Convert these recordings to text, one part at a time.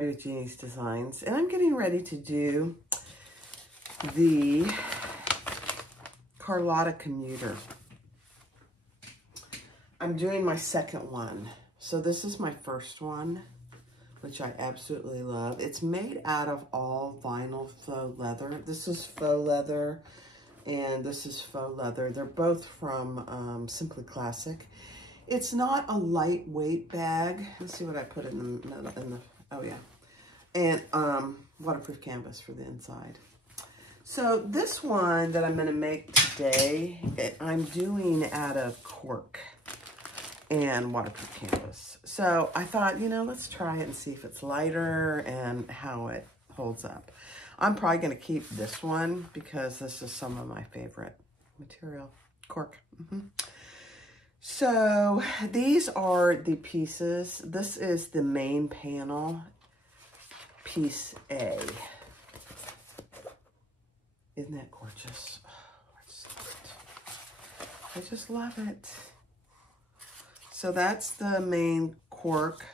Barbie with Jeannie's Designs, and I'm getting ready to do the Carlotta Commuter. I'm doing my second one. So this is my first one, which I absolutely love. It's made out of all vinyl faux leather. This is faux leather, and this is faux leather. They're both from Simply Classic. It's not a lightweight bag. Let's see what I put in the oh yeah. And waterproof canvas for the inside. So this one that I'm gonna make today, I'm doing out of cork and waterproof canvas. So I thought, you know, let's try it and see if it's lighter and how it holds up. I'm probably gonna keep this one because this is some of my favorite material, cork. So these are the pieces. This is the main panel, piece A. Isn't that gorgeous? Oh, I just love it. So that's the main cork.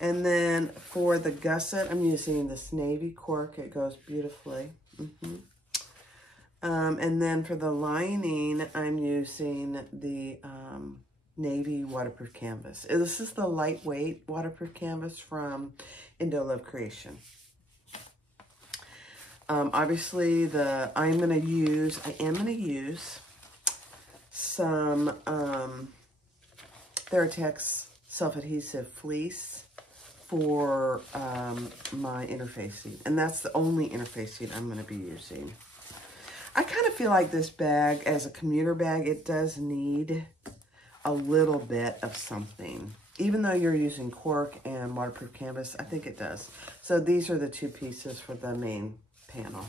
And then for the gusset, I'm using this navy cork. It goes beautifully. And then for the lining, I'm using the navy waterproof canvas. This is the lightweight waterproof canvas from Indo Love Creation. Obviously, I am gonna use some Theratex self-adhesive fleece for my interface seat. And that's the only interface seat I'm gonna be using. I kind of feel like this bag, as a commuter bag, it does need a little bit of something. Even though you're using cork and waterproof canvas, I think it does. So these are the two pieces for the main panel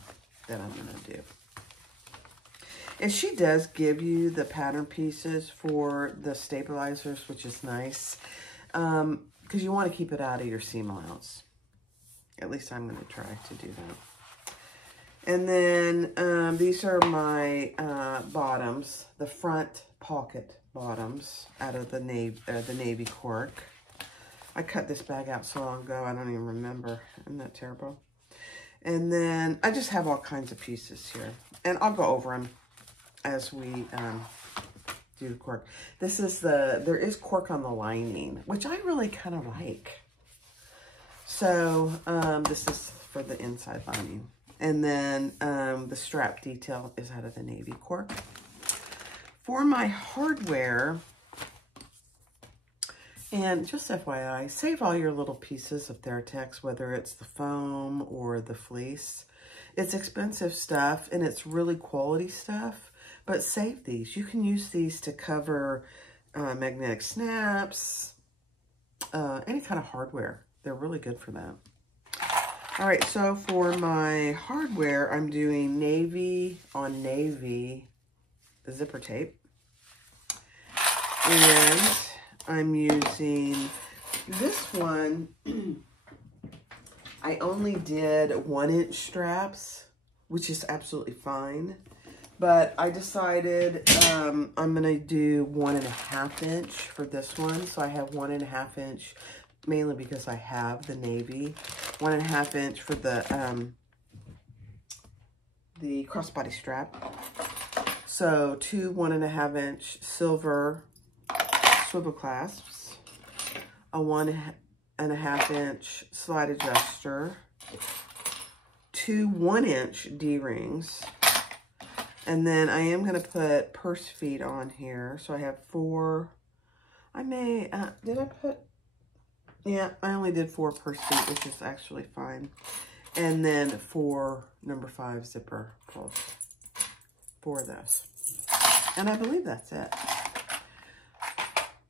that I'm going to do. And she does give you the pattern pieces for the stabilizers, which is nice. Because you want to keep it out of your seam allowance. At least I'm going to try to do that. And then these are my bottoms, the front pocket bottoms out of the navy cork. I cut this bag out so long ago, I don't even remember. Isn't that terrible? And then I just have all kinds of pieces here. And I'll go over them as we do the cork. This is there is cork on the lining, which I really kind of like. So this is for the inside lining. And then the strap detail is out of the navy cork. For my hardware, and just FYI, save all your little pieces of Theratex, whether it's the foam or the fleece. It's expensive stuff and it's really quality stuff, but save these. You can use these to cover magnetic snaps, any kind of hardware. They're really good for that. All right, so for my hardware, I'm doing navy on navy zipper tape. And I'm using this one. I only did 1-inch straps, which is absolutely fine. But I decided I'm gonna do 1.5 inch for this one. So I have 1.5 inch, mainly because I have the navy. 1.5 inch for the crossbody strap. So 2 1.5 inch silver swivel clasps, a 1.5 inch slide adjuster, 2 1-inch D-rings, and then I am going to put purse feet on here. So I have 4. Did I put? Yeah, I only did 4 purse feet, which is actually fine. And then 4 number 5 zipper pulls. 4 of those. And I believe that's it.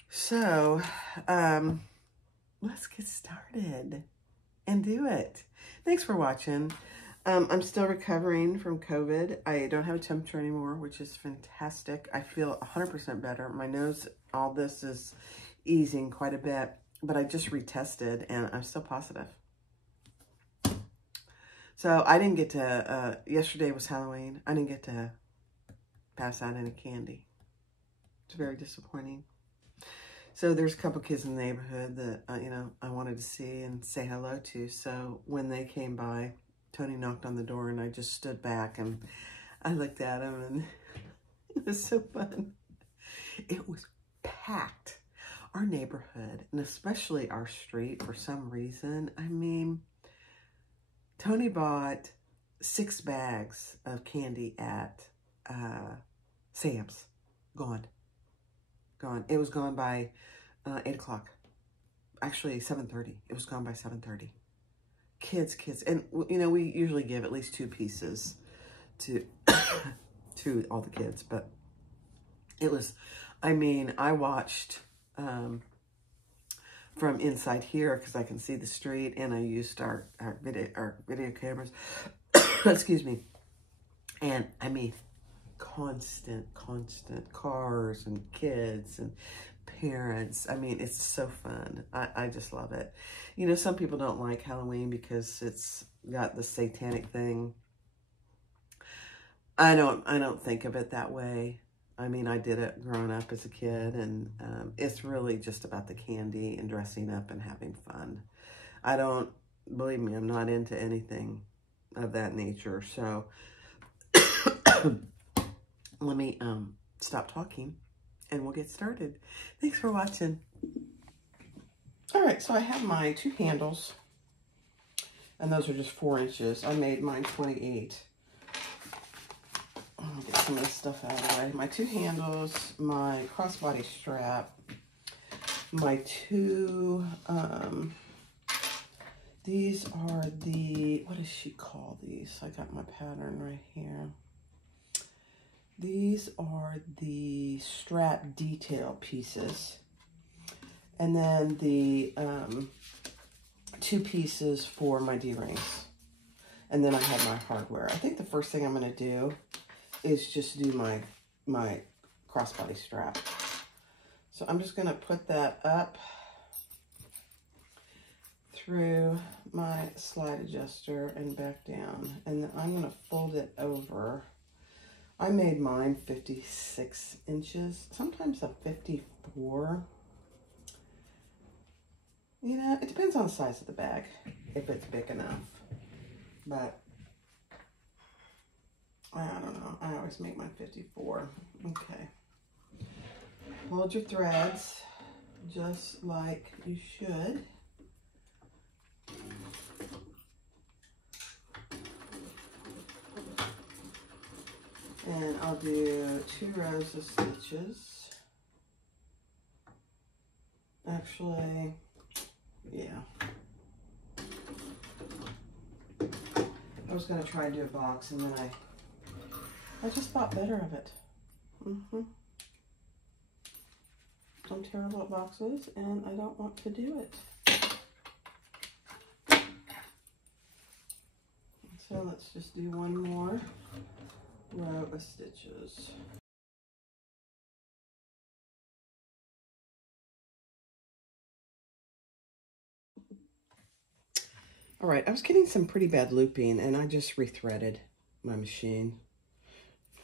So, let's get started and do it. Thanks for watching. I'm still recovering from COVID. I don't have a temperature anymore, which is fantastic. I feel 100% better. My nose, all this is easing quite a bit. But I just retested and I'm still positive. So I didn't get to, yesterday was Halloween. I didn't get to pass out any candy. It's very disappointing. So there's a couple kids in the neighborhood that, you know, I wanted to see and say hello to. So when they came by, Tony knocked on the door and I just stood back and I looked at him and it was so fun. It was packed. Our neighborhood, and especially our street, for some reason, I mean, Tony bought 6 bags of candy at Sam's. Gone. Gone. It was gone by 8 o'clock. Actually, 7:30. It was gone by 7:30. Kids. And, you know, we usually give at least 2 pieces to, to all the kids. But it was, I mean, I watched from inside here because I can see the street. And I used our video cameras. Excuse me. And, I mean, constant cars and kids and parents. I mean, it's so fun. I just love it. You know, some people don't like Halloween because it's got the satanic thing. I don't think of it that way. I mean, I did it growing up as a kid, and it's really just about the candy and dressing up and having fun. Believe me, I'm not into anything of that nature. So let me stop talking and we'll get started. Thanks for watching. All right, so I have my 2 handles, and those are just 4 inches. I made mine 28. I'll get some of this stuff out of the way. My 2 handles, my crossbody strap, my 2, these are the, what does she call these? I got my pattern right here. These are the strap detail pieces. And then the 2 pieces for my D-rings. And then I have my hardware. I think the first thing I'm going to do is just do my crossbody strap. So I'm just going to put that up through my slide adjuster and back down. And then I'm going to fold it over. I made mine 56 inches, sometimes a 54. You know, it depends on the size of the bag, if it's big enough. But, I don't know, I always make mine 54. Okay. Hold your threads, just like you should. And I'll do 2 rows of stitches. Actually, yeah. I was going to try and do a box, and then I just thought better of it. I'm terrible at boxes, and I don't want to do it. So let's just do 1 more row of stitches. All right, I was getting some pretty bad looping, and I just rethreaded my machine.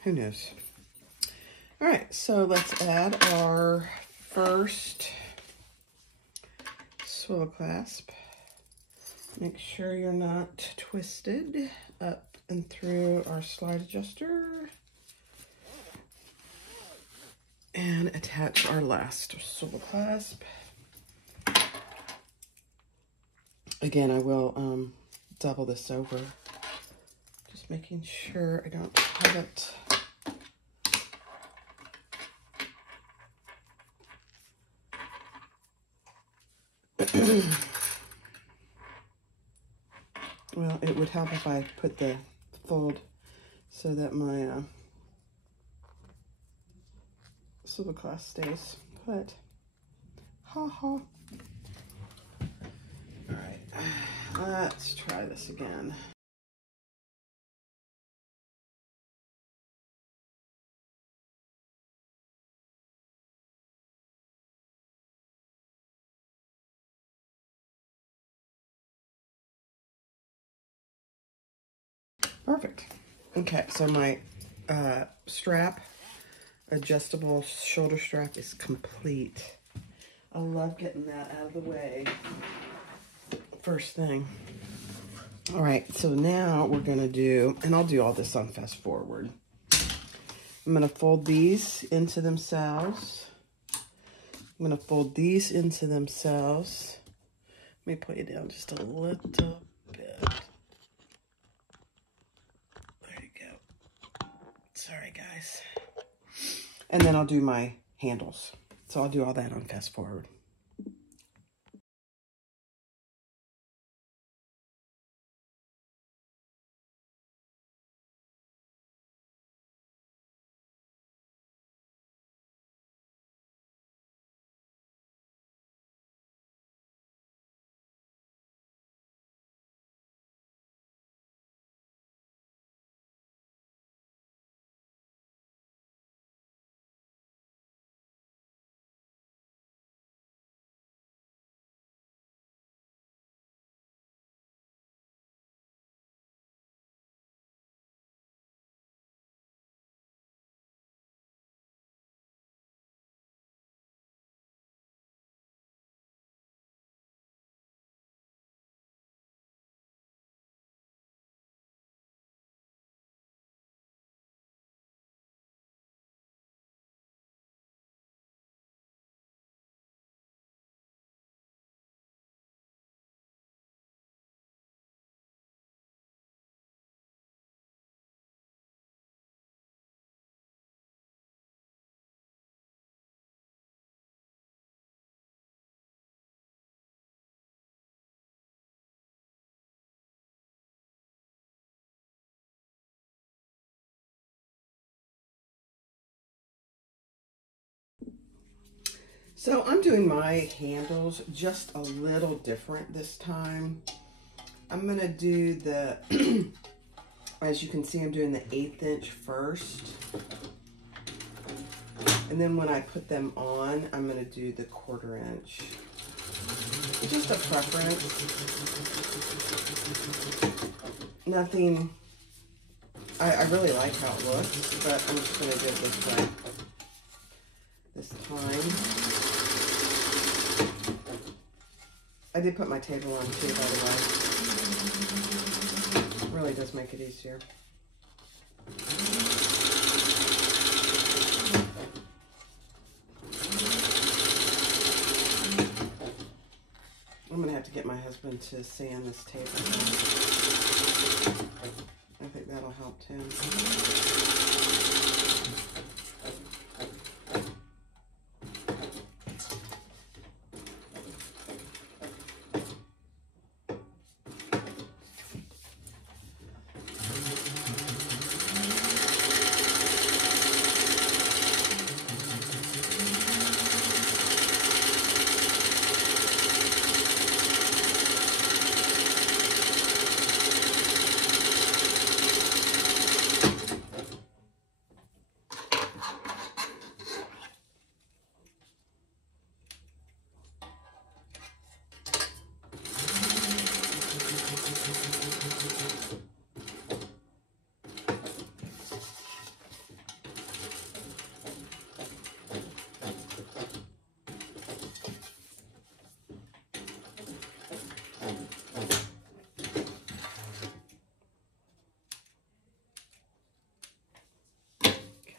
Who knows? All right, so let's add our first swivel clasp. Make sure you're not twisted up and through our slide adjuster. And attach our last swivel clasp. Again, I will double this over. Just making sure I don't have it. Well, it would help if I put the fold so that my swivel clasp stays put. Ha ha. All right, let's try this again. Perfect. Okay, so my strap, adjustable shoulder strap is complete. I love getting that out of the way first thing. All right, so now we're gonna do, and I'll do all this on fast forward. I'm gonna fold these into themselves. I'm gonna fold these into themselves. Let me put you down just a little bit. There you go. Sorry, guys. And then I'll do my handles. So I'll do all that on fast forward. So I'm doing my handles just a little different this time. I'm gonna do the, as you can see, I'm doing the 1/8 inch first. And then when I put them on, I'm gonna do the 1/4 inch. Just a preference. Nothing, I really like how it looks, but I'm just gonna do it this way. This time. I did put my table on too, by the way. It really does make it easier. I'm gonna have to get my husband to sand this table. I think that'll help too.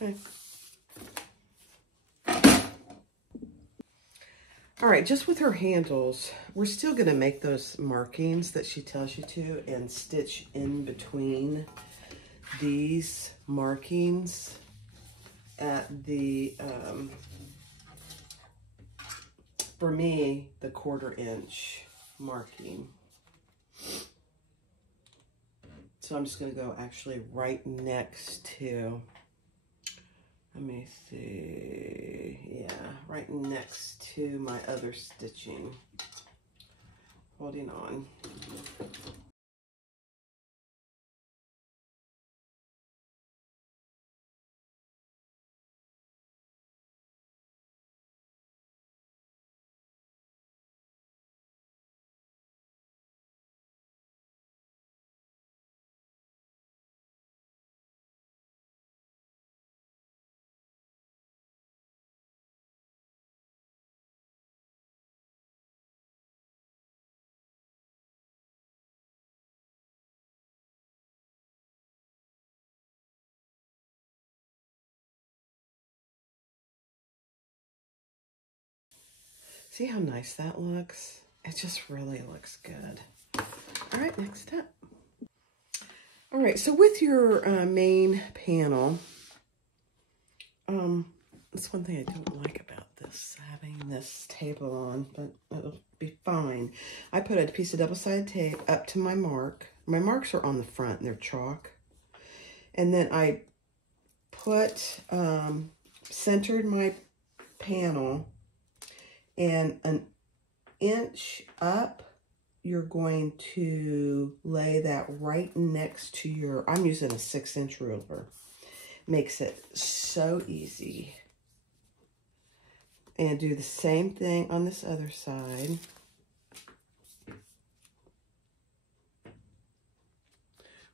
Okay. All right, just with her handles, we're still going to make those markings that she tells you to and stitch in between these markings at the, for me, the 1/4 inch marking. So I'm just going to go actually right next to, let me see, yeah, right next to my other stitching. Holding on. See how nice that looks? It just really looks good. All right, next step. All right, so with your main panel, that's one thing I don't like about this, having this table on, but it'll be fine. I put a piece of double-sided tape up to my mark. My marks are on the front, and they're chalk. And then I put, centered my panel, and an inch up, you're going to lay that right next to your, I'm using a 6-inch ruler. Makes it so easy. And do the same thing on this other side.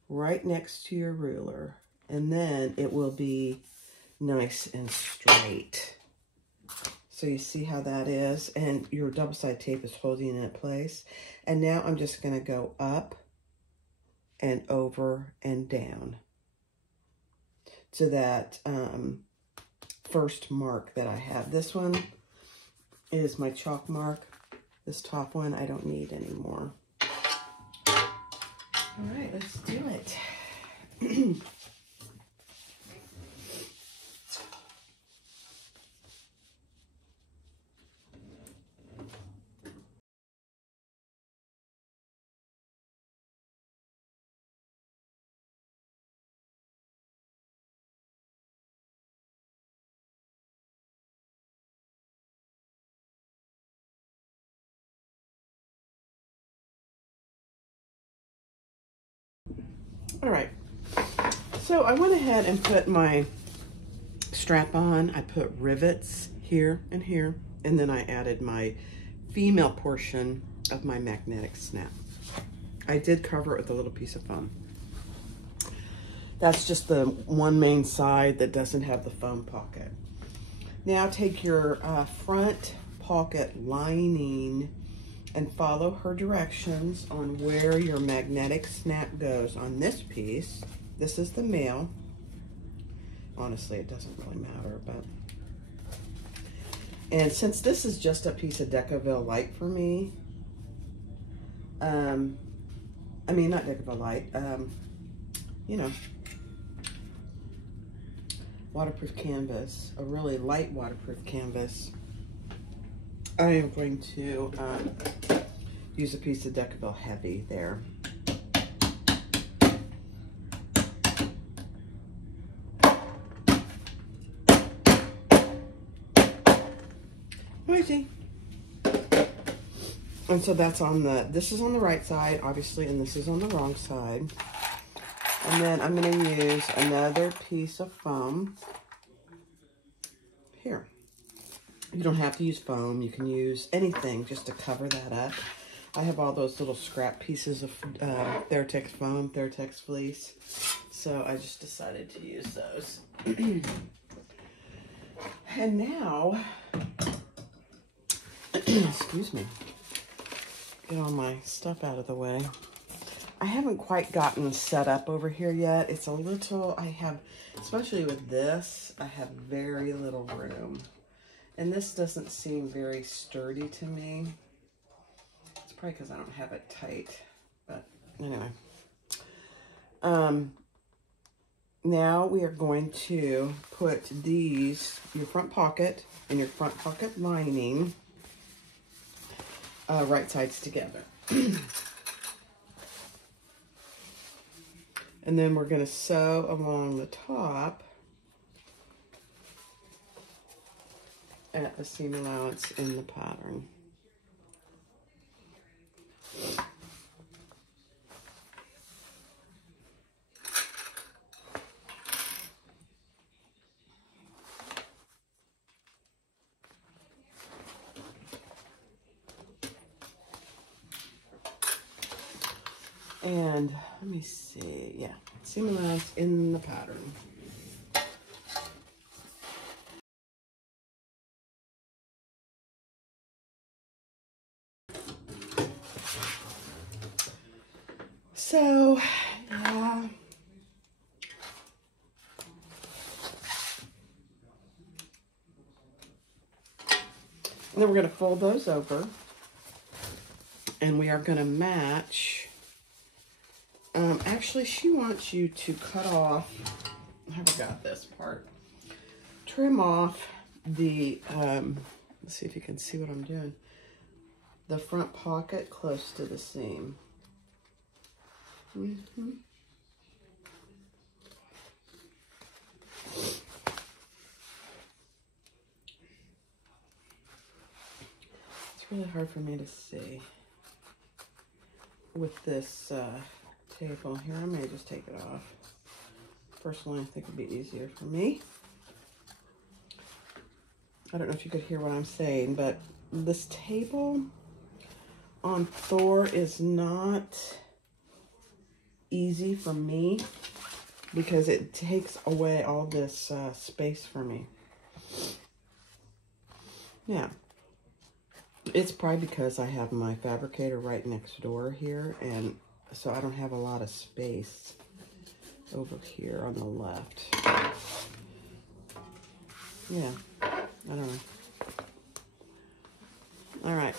Right next to your ruler. And then it will be nice and straight. So you see how that is? And your double-sided tape is holding it in place. And now I'm just going to go up and over and down to that first mark that I have. This one is my chalk mark. This top one I don't need anymore. All right, let's do it. All right, so I went ahead and put my strap on. I put rivets here and here, and then I added my female portion of my magnetic snap. I did cover it with a little piece of foam. That's just the one main side that doesn't have the foam pocket. Now take your front pocket lining and follow her directions on where your magnetic snap goes on this piece. This is the male. Honestly, it doesn't really matter, but. And since this is just a piece of Decaville Light for me, I mean, not Decaville Light, you know, waterproof canvas, a really light waterproof canvas, I am going to use a piece of Decaville Heavy there. Noisy. And so that's on the, this is on the right side, obviously, and this is on the wrong side. And then I'm going to use another piece of foam here. You don't have to use foam. You can use anything just to cover that up. I have all those little scrap pieces of Theratex foam, Theratex fleece. So I just decided to use those. And now, excuse me, get all my stuff out of the way. I haven't quite gotten set up over here yet. It's a little, I have, especially with this, I have very little room. And this doesn't seem very sturdy to me. It's probably because I don't have it tight. But anyway. Now we are going to put these, your front pocket and your front pocket lining, right sides together. And then we're going to sew along the top at the seam allowance in the pattern. And let me see, yeah, seam allowance in the pattern. So, yeah. And then we're going to fold those over. And we are going to match. Actually, she wants you to cut off, I forgot this part. Trim off the, let's see if you can see what I'm doing. The front pocket close to the seam. Mm-hmm. It's really hard for me to see with this table here. I may just take it off. Personally, I think it'd be easier for me. I don't know if you could hear what I'm saying, but this table on Thor is not easy for me because it takes away all this space for me. Yeah. It's probably because I have my fabricator right next door here, and so I don't have a lot of space over here on the left. Yeah, I don't know. All right,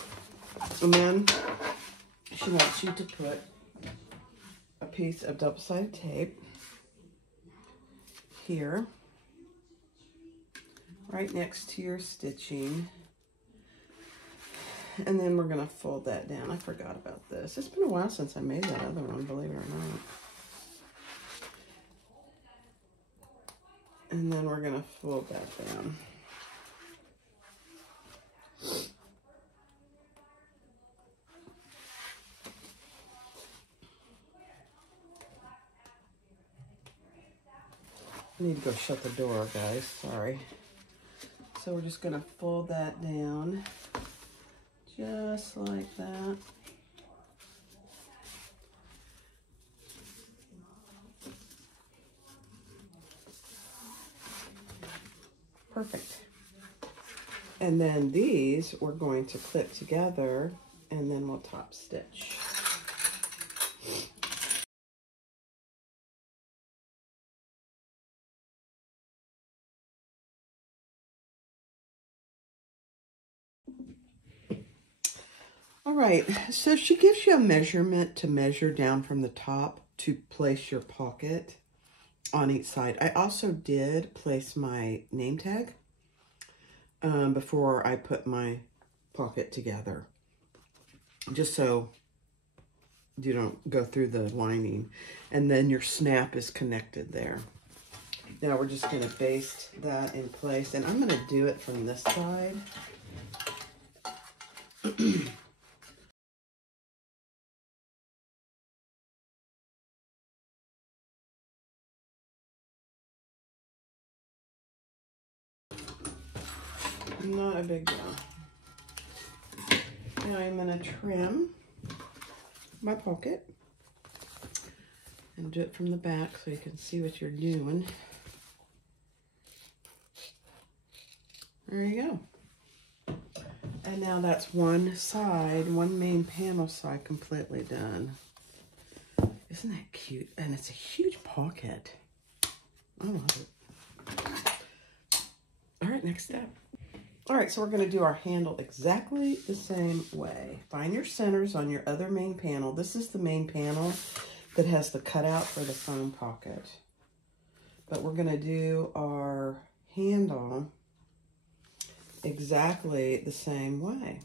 and then she wants you to put a piece of double-sided tape here, right next to your stitching. And then we're going to fold that down. I forgot about this. It's been a while since I made that other one, believe it or not. And then we're going to fold that down. I need to go shut the door, guys. Sorry. So we're just going to fold that down. Just like that. Perfect. And then these we're going to clip together and then we'll top stitch. All right, so she gives you a measurement to measure down from the top to place your pocket on each side. I also did place my name tag before I put my pocket together, just so you don't go through the lining, and then your snap is connected there. Now we're just going to baste that in place, and I'm going to do it from this side. Not a big deal. Now I'm going to trim my pocket and do it from the back so you can see what you're doing. There you go. And now that's one side, one main panel side completely done. Isn't that cute? And it's a huge pocket. I love it. All right, next step. All right, so we're going to do our handle exactly the same way. Find your centers on your other main panel. This is the main panel that has the cutout for the foam pocket. But we're going to do our handle exactly the same way.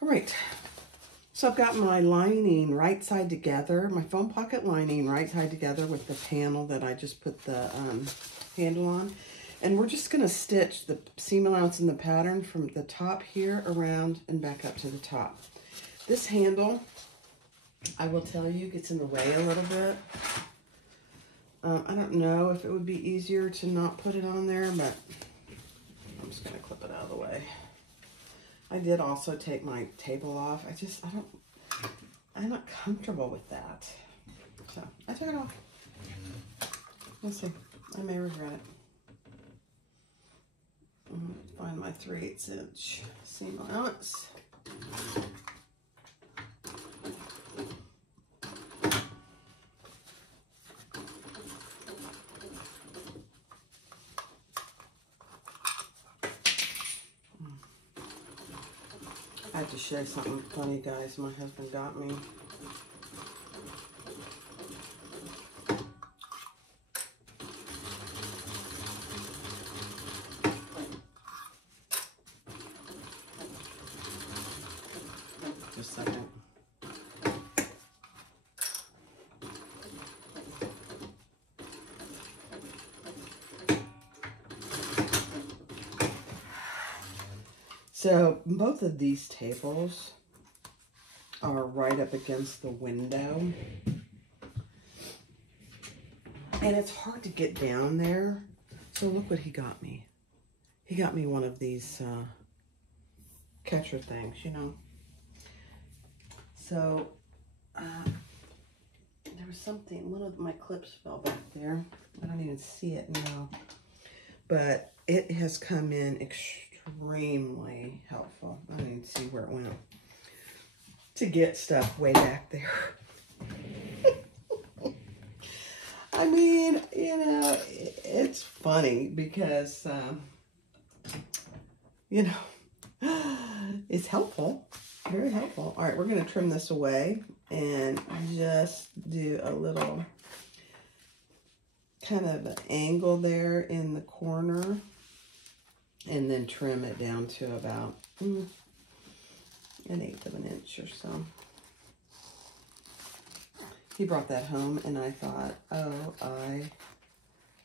All right, so I've got my lining right side together, my foam pocket lining right side together with the panel that I just put the handle on. And we're just going to stitch the seam allowance in the pattern from the top here around and back up to the top. This handle, I will tell you, gets in the way a little bit. I don't know if it would be easier to not put it on there, but I'm just going to clip it up. away. I did also take my table off. I'm not comfortable with that. So I took it off. We'll see. I may regret it. Find my 3/8 inch seam allowance. I have to share something funny, guys. My husband got me. Just a second. So both of these tables are right up against the window. And it's hard to get down there. So look what he got me. He got me one of these catcher things, you know. So there was something, one of my clips fell back there. I don't even see it now. But it has come in extremely helpful. I don't even see where it went. To get stuff way back there. I mean, you know, it's funny because, you know, it's helpful. Very helpful. All right, we're going to trim this away and just do a little kind of an angle there in the corner and then trim it down to about 1/8 of an inch or so. He brought that home and I thought, oh, I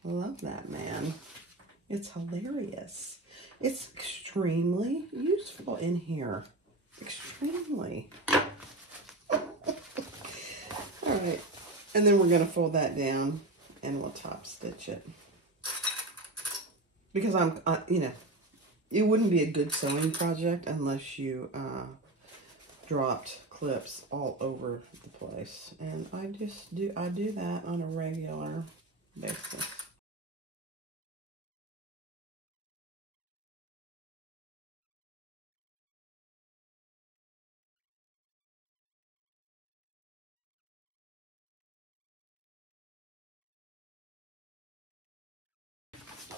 love that, man. It's hilarious. It's extremely useful in here. Extremely. All right. And then we're going to fold that down and we'll top stitch it. Because you know, it wouldn't be a good sewing project unless you dropped clips all over the place. And I do that on a regular basis.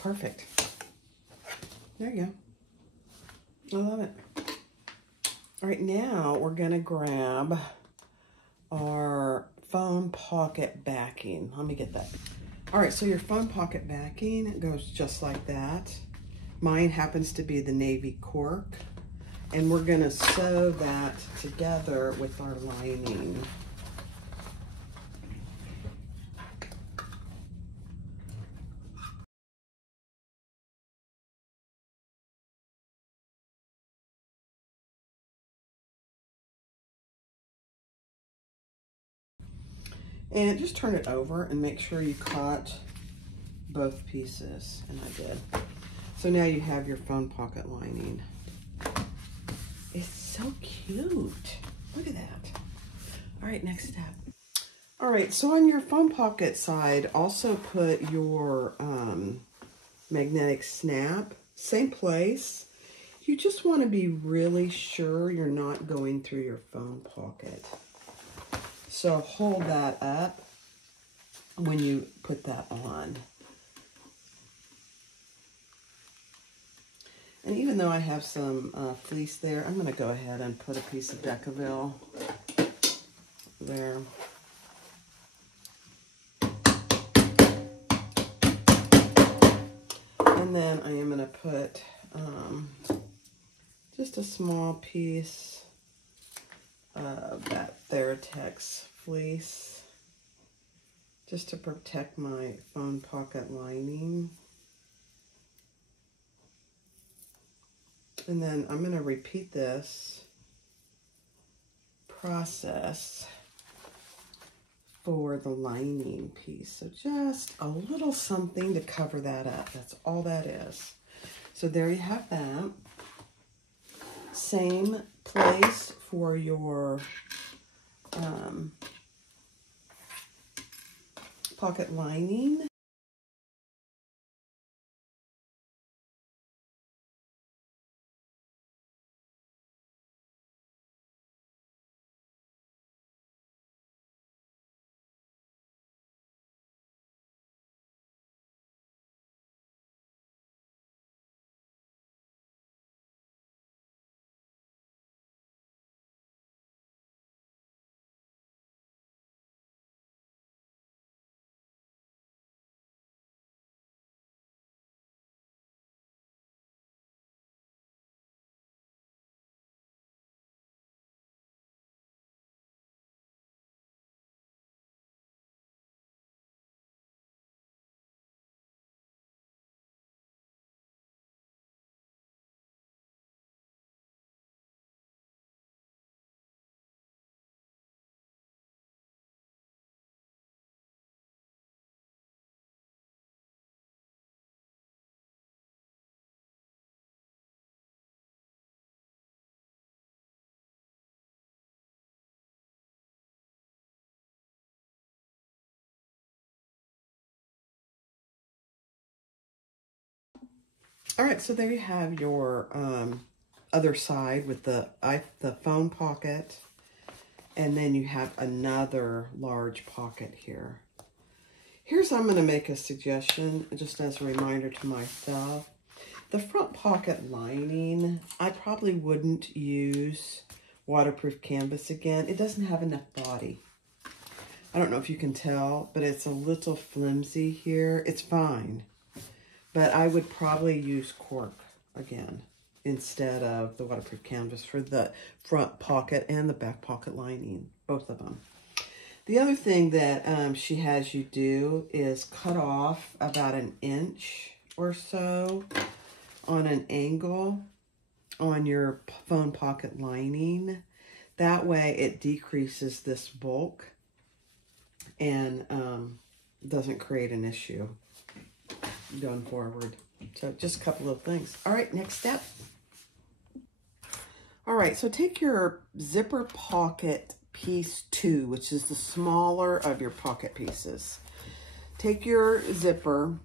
Perfect. There you go. I love it. All right, now we're gonna grab our foam pocket backing. Let me get that. All right, so your foam pocket backing goes just like that. Mine happens to be the navy cork, and we're gonna sew that together with our lining. And just turn it over and make sure you caught both pieces, and I did. So now you have your foam pocket lining. It's so cute. Look at that. All right, next step. All right, so on your foam pocket side, also put your magnetic snap, same place. You just want to be really sure you're not going through your foam pocket. So hold that up when you put that on. And even though I have some fleece there, I'm going to go ahead and put a piece of Decaville there. And then I am going to put just a small piece of that Theratex fleece just to protect my foam pocket lining. And then I'm going to repeat this process for the lining piece. So just a little something to cover that up. That's all that is. So there you have that. Same place for your pocket lining. All right, so there you have your other side with the phone pocket, and then you have another large pocket here. Here's, I'm going to make a suggestion, just as a reminder to myself. The front pocket lining, I probably wouldn't use waterproof canvas again. It doesn't have enough body. I don't know if you can tell, but it's a little flimsy here. It's fine. But I would probably use cork again instead of the waterproof canvas for the front pocket and the back pocket lining, both of them. The other thing that she has you do is cut off about 1 inch or so on an angle on your phone pocket lining. That way it decreases this bulk and doesn't create an issue going forward. So just a couple of things. All right, next step. All right, so take your zipper pocket piece 2, which is the smaller of your pocket pieces. Take your zipper,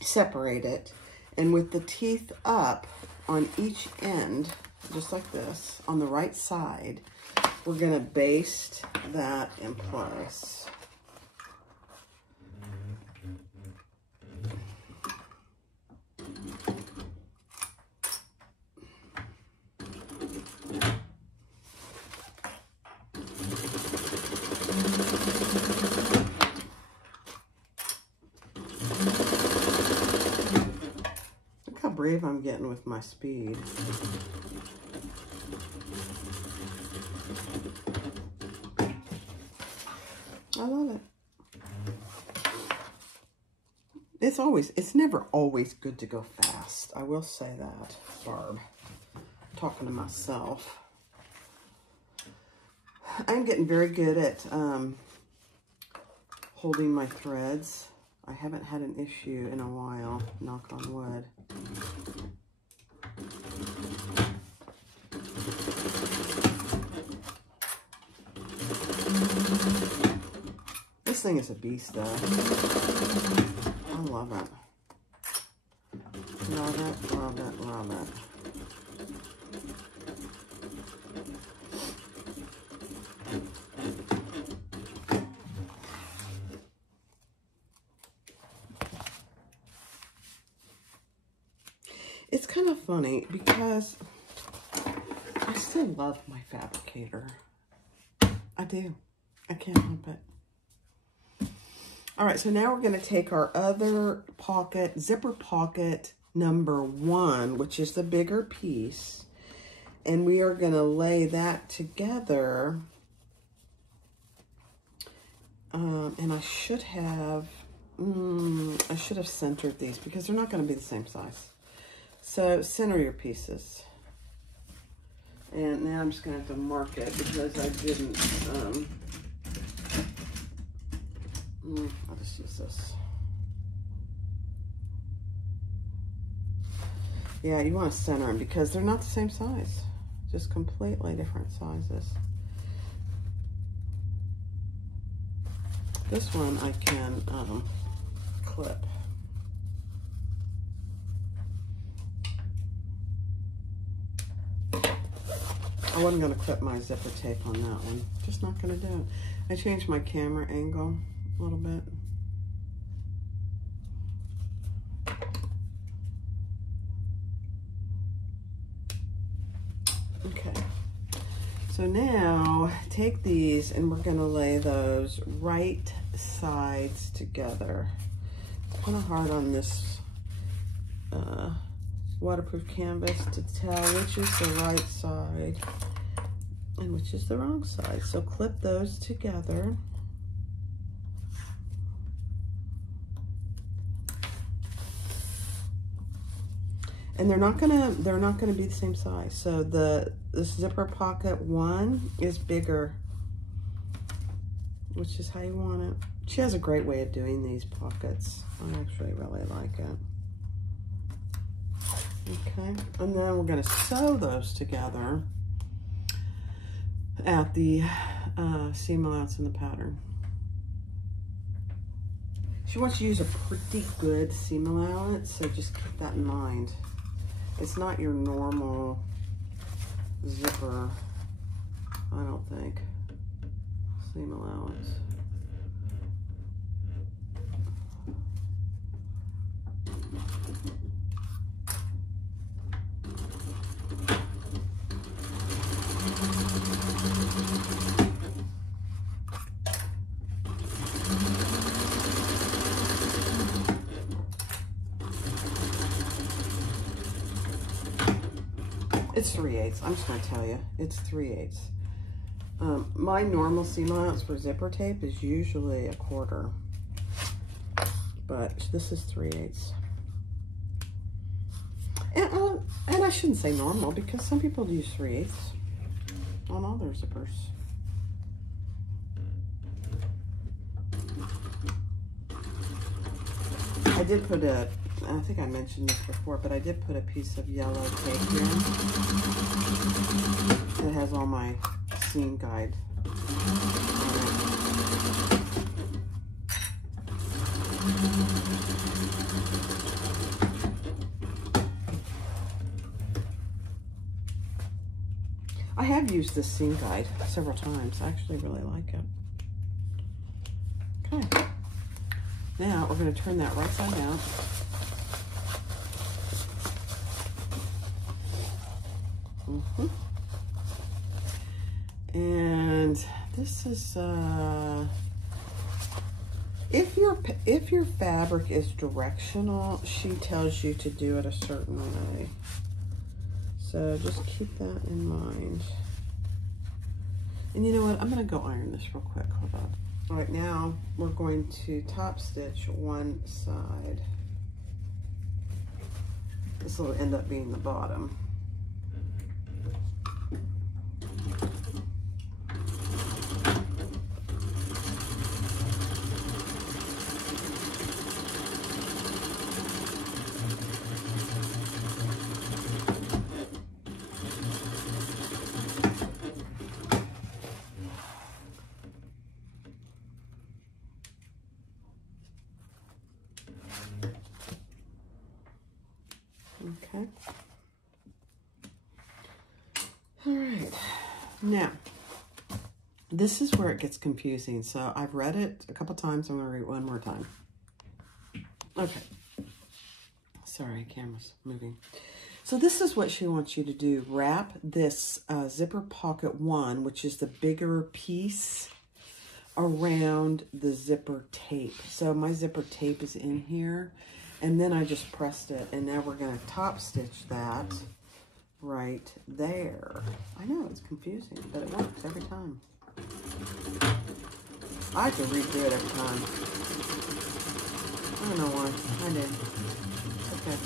separate it, and with the teeth up on each end, just like this, on the right side, we're gonna baste that in place. Brave I'm getting with my speed. I love it. It's never always good to go fast. I will say that, Barb. Talking to myself. I'm getting very good at holding my threads. I haven't had an issue in a while, knock on wood. This thing is a beast, though. I love it. Love it, love it, love it. It's kind of funny because I still love my fabricator. I do. I can't help it. All right, so now we're going to take our other pocket, zipper pocket number 1, which is the bigger piece, and we are going to lay that together. And I should have centered these because they're not going to be the same size. So center your pieces. And now I'm just going to have to mark it because I didn't, I'll just use this. Yeah, you want to center them because they're not the same size. just completely different sizes. This one I can clip. I wasn't going to clip my zipper tape on that one. Just not going to do it. I changed my camera angle a little bit. Okay. So now take these and we're going to lay those right sides together. It's kind of hard on this waterproof canvas to tell which is the right side and which is the wrong side. So clip those together. And they're not gonna be the same size. So the zipper pocket one is bigger, which is how you want it. She has a great way of doing these pockets. I actually really like it. Okay, and then we're gonna sew those together at the seam allowance in the pattern. She wants to use a pretty good seam allowance, so just keep that in mind. It's not your normal zipper, I don't think, seam allowance. It's 3/8. I'm just going to tell you, it's 3/8. My normal seam allowance for zipper tape is usually 1/4, but this is 3/8. And I shouldn't say normal because some people use 3/8 on all their zippers. I did put I think I mentioned this before, but I did put a piece of yellow tape here. It has all my seam guide on it. I have used this seam guide several times. I actually really like it. Okay. Now we're going to turn that right side out. And this is if your fabric is directional, she tells you to do it a certain way. So just keep that in mind. And you know what? I'm going to go iron this real quick. Hold on. All right, now we're going to top stitch one side. This will end up being the bottom. Okay. All right. Now, this is where it gets confusing. So I've read it a couple times. I'm going to read it one more time. Okay. Sorry, camera's moving. So this is what she wants you to do. Wrap this zipper pocket one, which is the bigger piece, around the zipper tape. So my zipper tape is in here. And then I just pressed it, and now we're going to top stitch that right there. I know, it's confusing, but it works every time. I have to redo it every time. I don't know why. I did. Okay.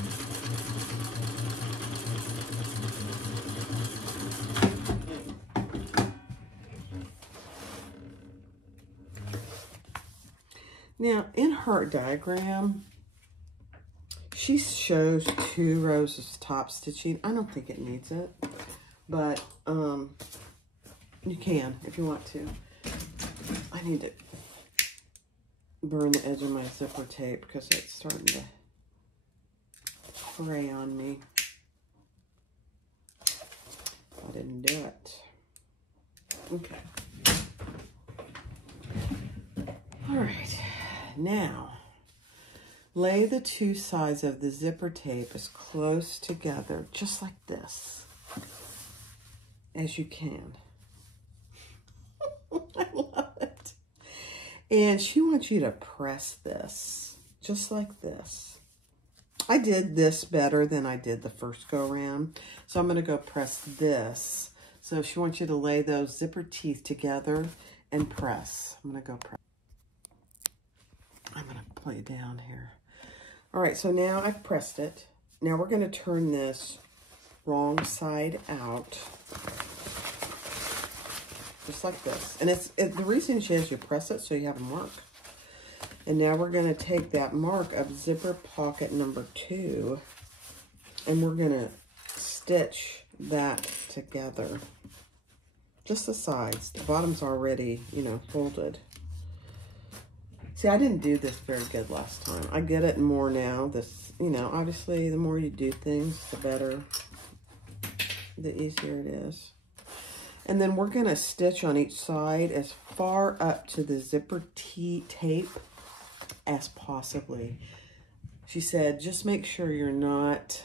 Now, in her diagram, she shows 2 rows of top stitching. I don't think it needs it. but you can if you want to. I need to burn the edge of my zipper tape because it's starting to fray on me. I didn't do it. Okay. All right. Now, lay the two sides of the zipper tape as close together, just like this, as you can. I love it. And she wants you to press this, just like this. I did this better than I did the first go around, so I'm going to go press this. So she wants you to lay those zipper teeth together and press. I'm going to go press. I'm going to play down here. All right, so now I've pressed it. Now we're going to turn this wrong side out, just like this. And the reason she has you press it so you have a mark. And now we're going to take that mark of zipper pocket number 2, and we're going to stitch that together. Just the sides. The bottom's already, you know, folded. See, I didn't do this very good last time. I get it more now. This, you know, obviously the more you do things, the better, the easier it is. And then we're going to stitch on each side as far up to the zipper tape as possibly. She said, just make sure you're not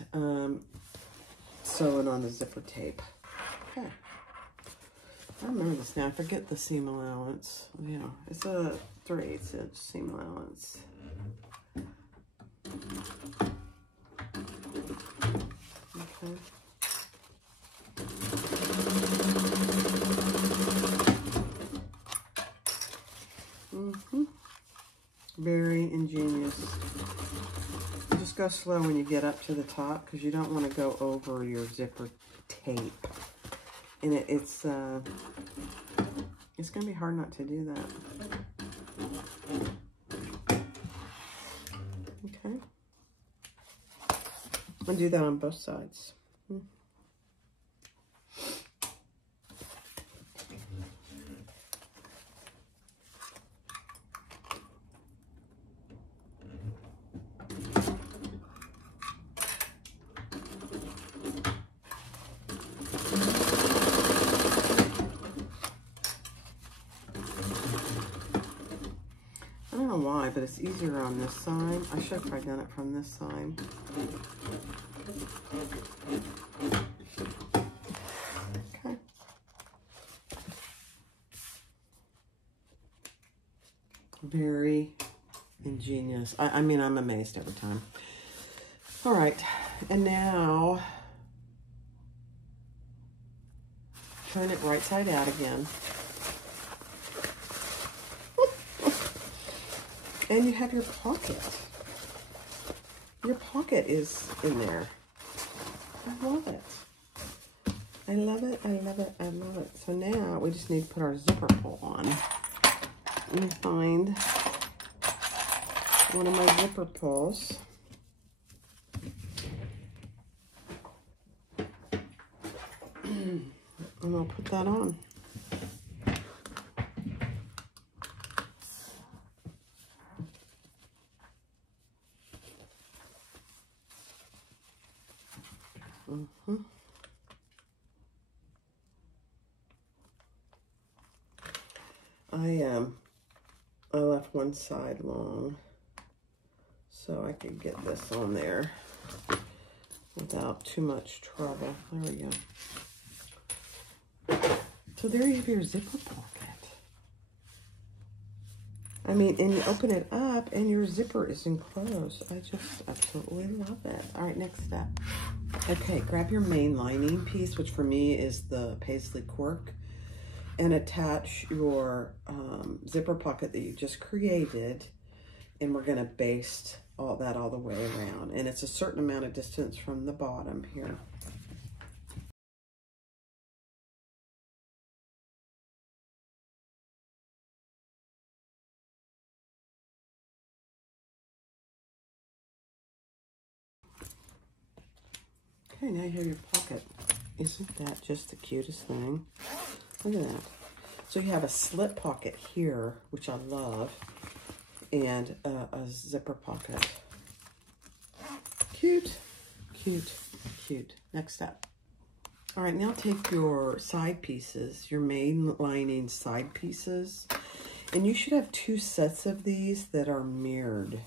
sewing on the zipper tape. Okay. I remember this now. I forget the seam allowance. You know, it's a 3/8 inch seam allowance. Okay. Very ingenious. Just go slow when you get up to the top because you don't want to go over your zipper tape. And it's going to be hard not to do that. Okay. I'll do that on both sides. I don't know why, but it's easier on this side. I should have probably done it from this side. Okay. Very ingenious. I mean, I'm amazed every time. All right, and now turn it right side out again. And you have your pocket. Your pocket is in there. I love it. I love it, I love it, I love it. So now we just need to put our zipper pull on. Let me find one of my zipper pulls. And I'll put that on. I left one side long so I could get this on there without too much trouble. There we go. So there you have your zipper pocket. I mean, and you open it up and your zipper is enclosed. I just absolutely love it. All right, next step. Okay, grab your main lining piece, which for me is the paisley cork, and attach your zipper pocket that you just created, and we're going to baste all the way around. And it's a certain amount of distance from the bottom here. Okay, now you have your pocket Isn't that just the cutest thing? Look at that. So you have a slip pocket here, which I love, and a zipper pocket. Cute, cute, cute. Next up. All right, now take your side pieces, your main lining side pieces, and you should have 2 sets of these that are mirrored.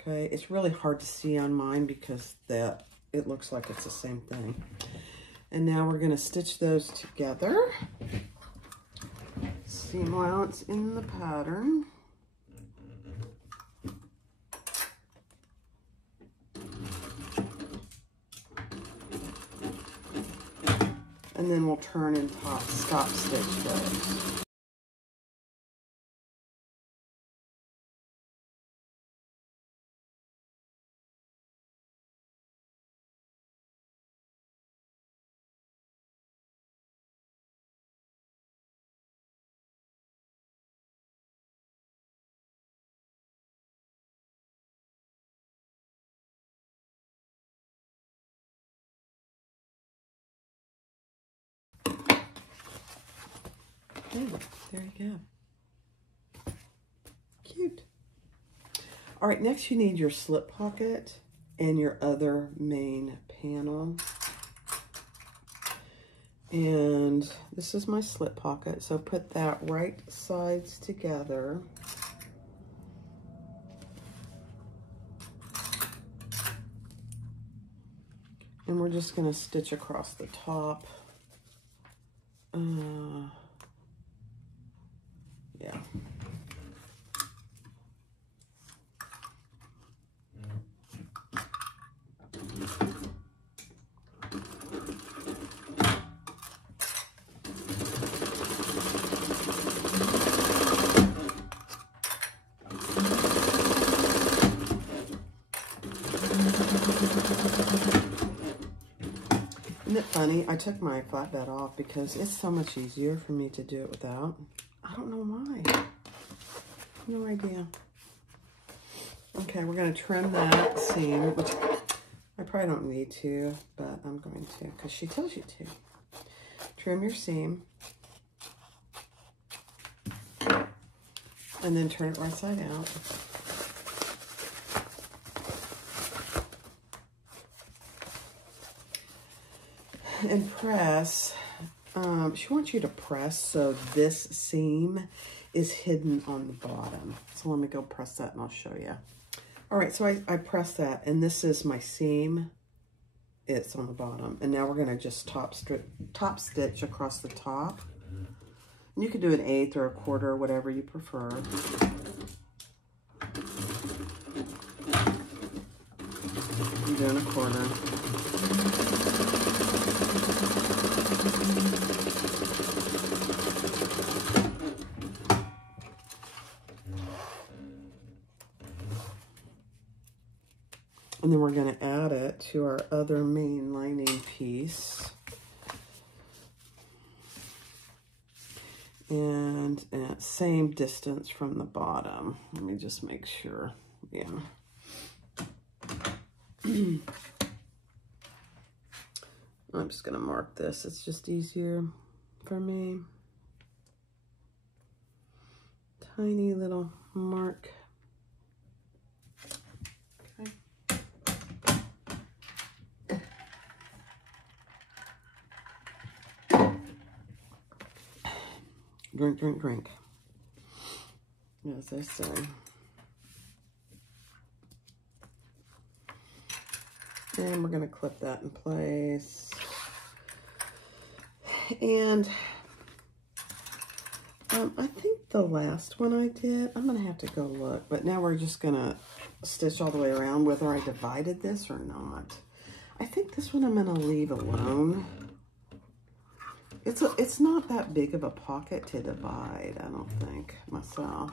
Okay, it's really hard to see on mine because it looks like it's the same thing. And now we're gonna stitch those together. Seam allowance in the pattern. And then we'll turn and stop stitch those. There you go. Cute. All right, next you need your slip pocket and your other main panel. And this is my slip pocket, so put that right sides together. And we're just gonna stitch across the top. Yeah. Isn't it funny? I took my flatbed off because it's so much easier for me to do it without. I don't know why. No idea. Okay, we're going to trim that seam, which I probably don't need to, but I'm going to because she tells you to. Trim your seam. And then turn it right side out. And press. She wants you to press so this seam is hidden on the bottom. So let me go press that and I'll show you. All right, so I pressed that, and this is my seam. It's on the bottom. And now we're going to just top stitch across the top. And you could do an 1/8 or a 1/4, whatever you prefer. I'm doing a 1/4. And then we're going to add it to our other main lining piece. And same distance from the bottom. Let me just make sure. Yeah. I'm just going to mark this. It's just easier for me. Tiny little mark. Okay. Drink, drink, drink. As I say. And we're going to clip that in place. And I think the last one I did, I'm going to have to go look. But now we're just going to stitch all the way around whether I divided this or not. I think this one I'm going to leave alone. It's not that big of a pocket to divide, I don't think, myself.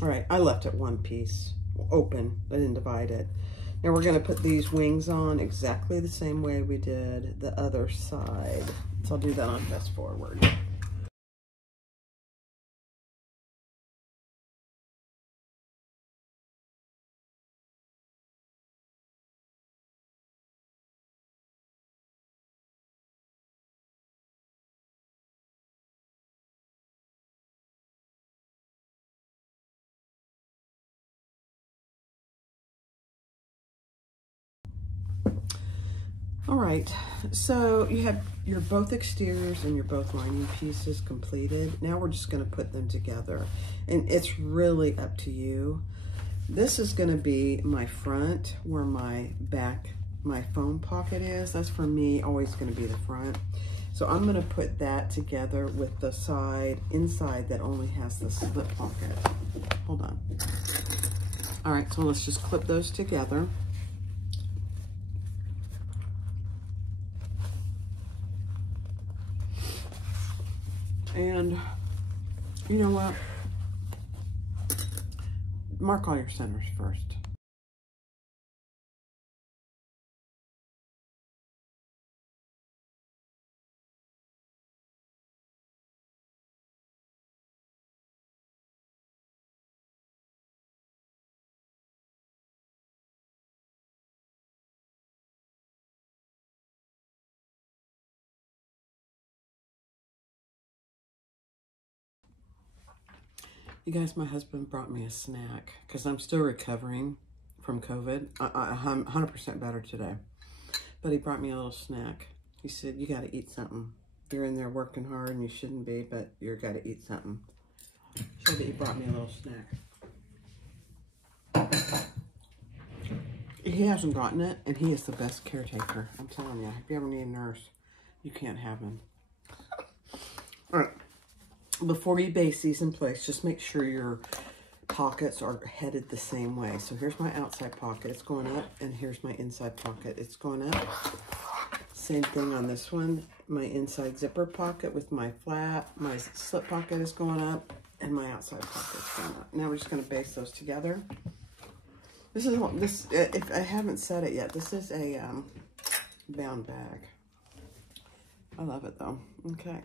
All right, I left it one piece open. I didn't divide it. Now we're going to put these wings on exactly the same way we did the other side. So I'll do that on fast forward. All right, so you have your both exteriors and your both lining pieces completed. Now we're just gonna put them together, and it's really up to you. This is gonna be my front, where my back, my phone pocket is. That's for me always gonna be the front. So I'm gonna put that together with the side inside that only has the slip pocket. Hold on. All right, so let's just clip those together. And you know what? Mark all your centers first. You guys, my husband brought me a snack because I'm still recovering from COVID. I'm 100% better today. But he brought me a little snack. He said, you got to eat something. You're in there working hard and you shouldn't be, but you got to eat something. So he brought me a little snack. He hasn't gotten it, and he is the best caretaker. I'm telling you, if you ever need a nurse, you can't have him. All right. Before you base these in place, just make sure your pockets are headed the same way. So here's my outside pocket, it's going up, and here's my inside pocket, it's going up. Same thing on this one. My inside zipper pocket with my flat, my slip pocket is going up, and my outside pocket is going up. Now we're just going to base those together. This is what this. If I haven't said it yet, this is a bound bag. I love it though. Okay.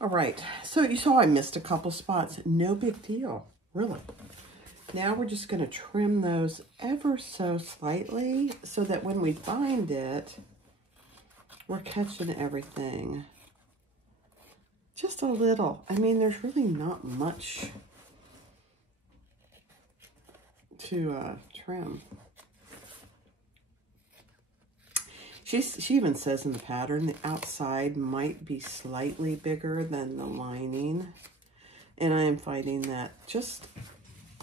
All right, so you saw I missed a couple spots. No big deal, really. Now we're just going to trim those ever so slightly so that when we bind it, we're catching everything. Just a little. I mean, there's really not much to trim. She even says in the pattern, the outside might be slightly bigger than the lining. And I am finding that just,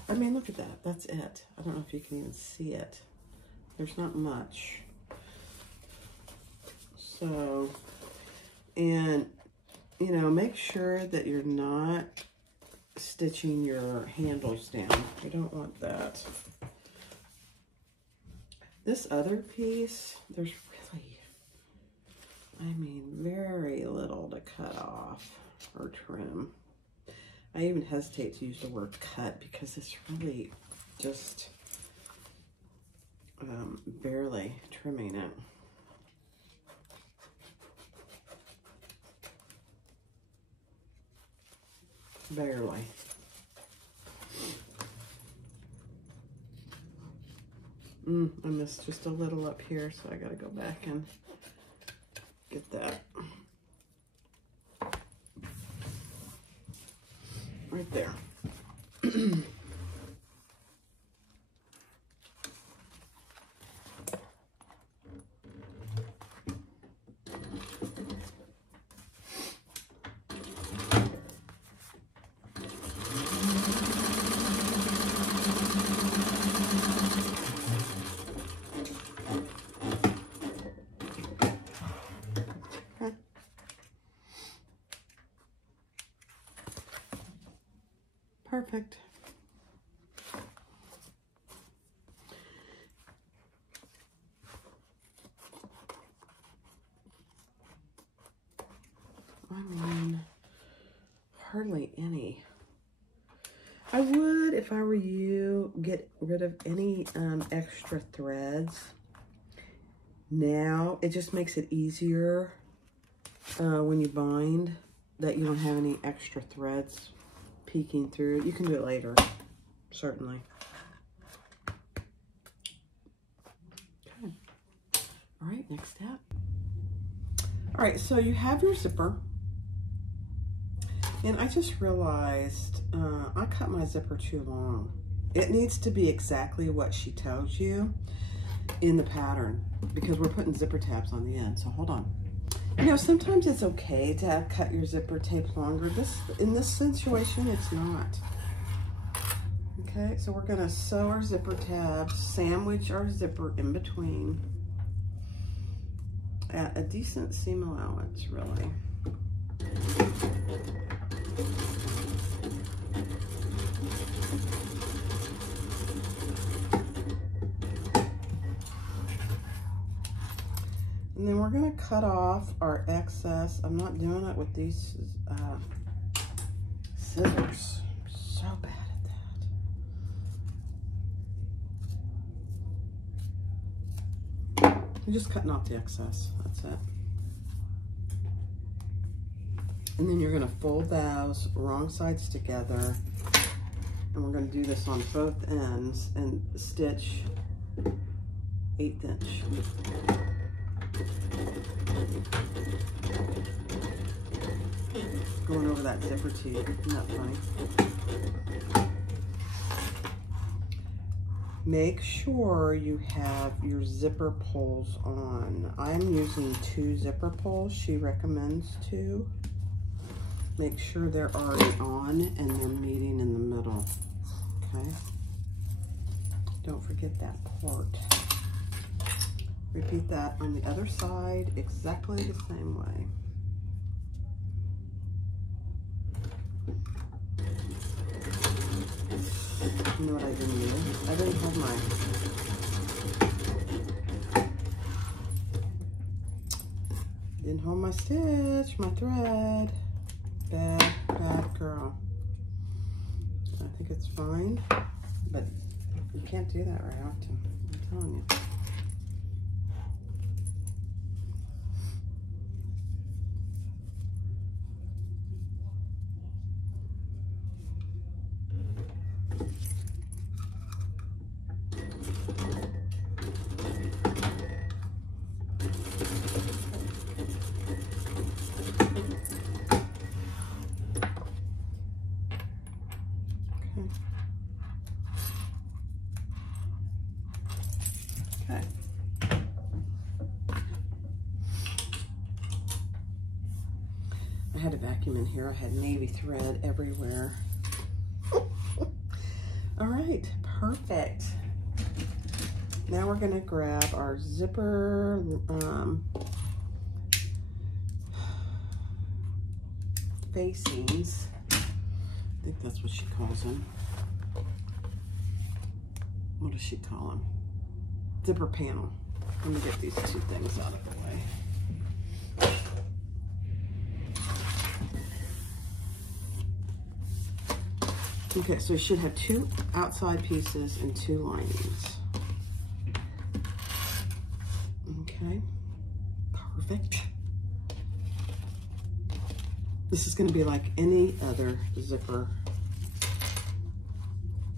I mean, look at that. That's it. I don't know if you can even see it. There's not much. So, and, you know, make sure that you're not stitching your handles down. You don't want that. This other piece, there's really, I mean, very little to cut off or trim. I even hesitate to use the word cut because it's really just barely trimming it. Barely. I missed just a little up here, so I gotta go back and get that. Right there. Perfect. I mean, hardly any. I would, if I were you, get rid of any extra threads. Now, it just makes it easier when you bind that you don't have any extra threads peeking through. You can do it later, certainly. Okay. All right, next step. All right, so you have your zipper. And I just realized I cut my zipper too long. It needs to be exactly what she tells you in the pattern because we're putting zipper tabs on the end. So hold on. You know, sometimes it's okay to cut your zipper tape longer. In this situation, it's not. Okay, so we're gonna sew our zipper tabs, sandwich our zipper in between at a decent seam allowance, really. And then we're going to cut off our excess. I'm not doing it with these scissors. I'm so bad at that. I'm just cutting off the excess. That's it. And then you're going to fold those wrong sides together. And we're going to do this on both ends and stitch 1/8 inch. Going over that zipper tee, isn't that funny? Make sure you have your zipper pulls on. I'm using 2 zipper pulls. She recommends 2. Make sure they're already on and then meeting in the middle, okay? Don't forget that part. Repeat that on the other side exactly the same way. You know what I didn't do? I didn't hold my stitch, my thread. Bad, bad girl. I think it's fine, but you can't do that very often, I'm telling you. Okay. I had a vacuum in here. I had navy thread everywhere. All right, perfect. Now we're gonna grab our zipper facings. I think that's what she calls them. What does she call them? Zipper panel. Let me get these 2 things out of the way. Okay, so you should have 2 outside pieces and 2 linings. Okay, perfect. This is going to be like any other zipper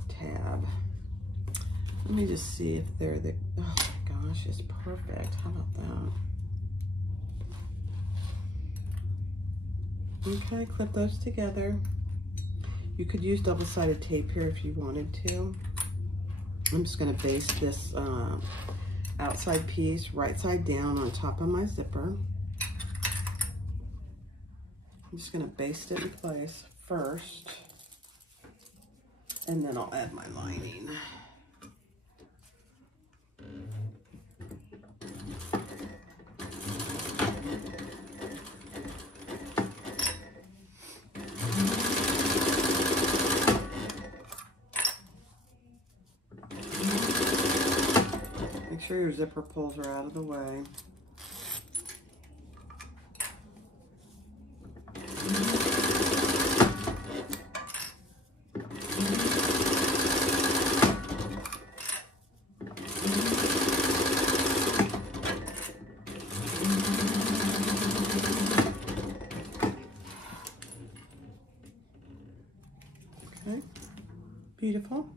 tab. Let me just see if they're the, oh my gosh, it's perfect. How about that? Okay, clip those together. You could use double-sided tape here if you wanted to. I'm just gonna baste this outside piece right side down on top of my zipper. I'm just gonna baste it in place first, and then I'll add my lining. Make sure your zipper pulls are out of the way. beautiful?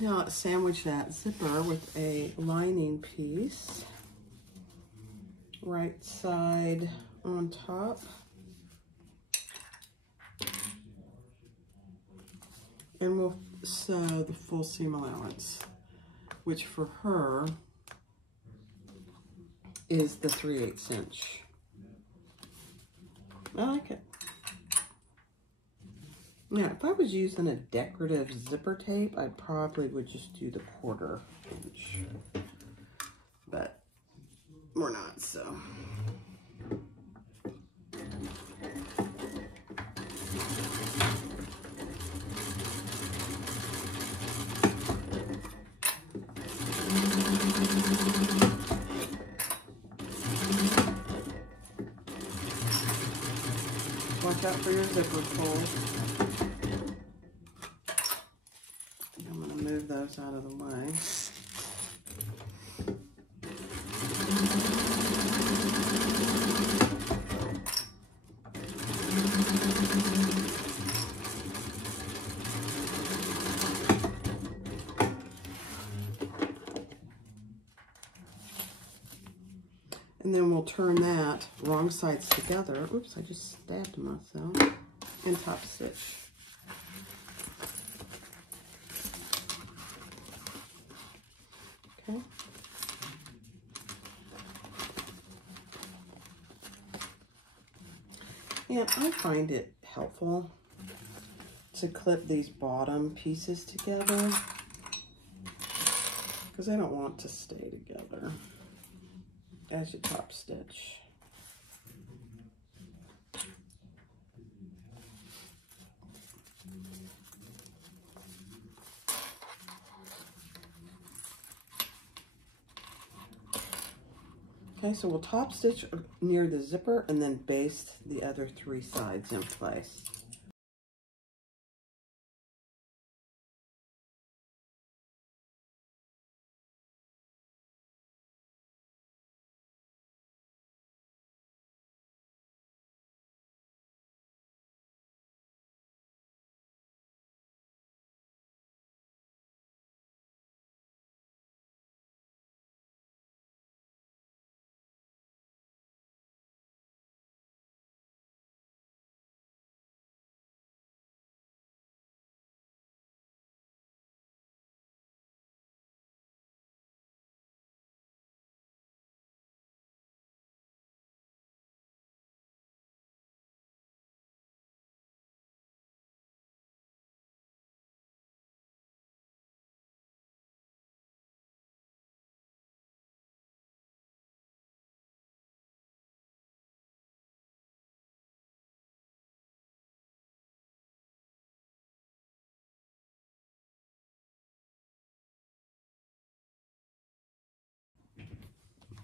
Now sandwich that zipper with a lining piece. Right side on top. And we'll sew the full seam allowance, which for her is the 3/8 inch. I like it. Now, if I was using a decorative zipper tape, I probably would just do the 1/4 inch. But we're not, so. Watch out for your zipper pulls. I'm going to move those out of the way. And then we'll turn that wrong sides together. Oops, I just stabbed myself. And top stitch. Okay. And I find it helpful to clip these bottom pieces together because I don't want to stay together as you top stitch. Okay, so we'll top stitch near the zipper and then baste the other 3 sides in place.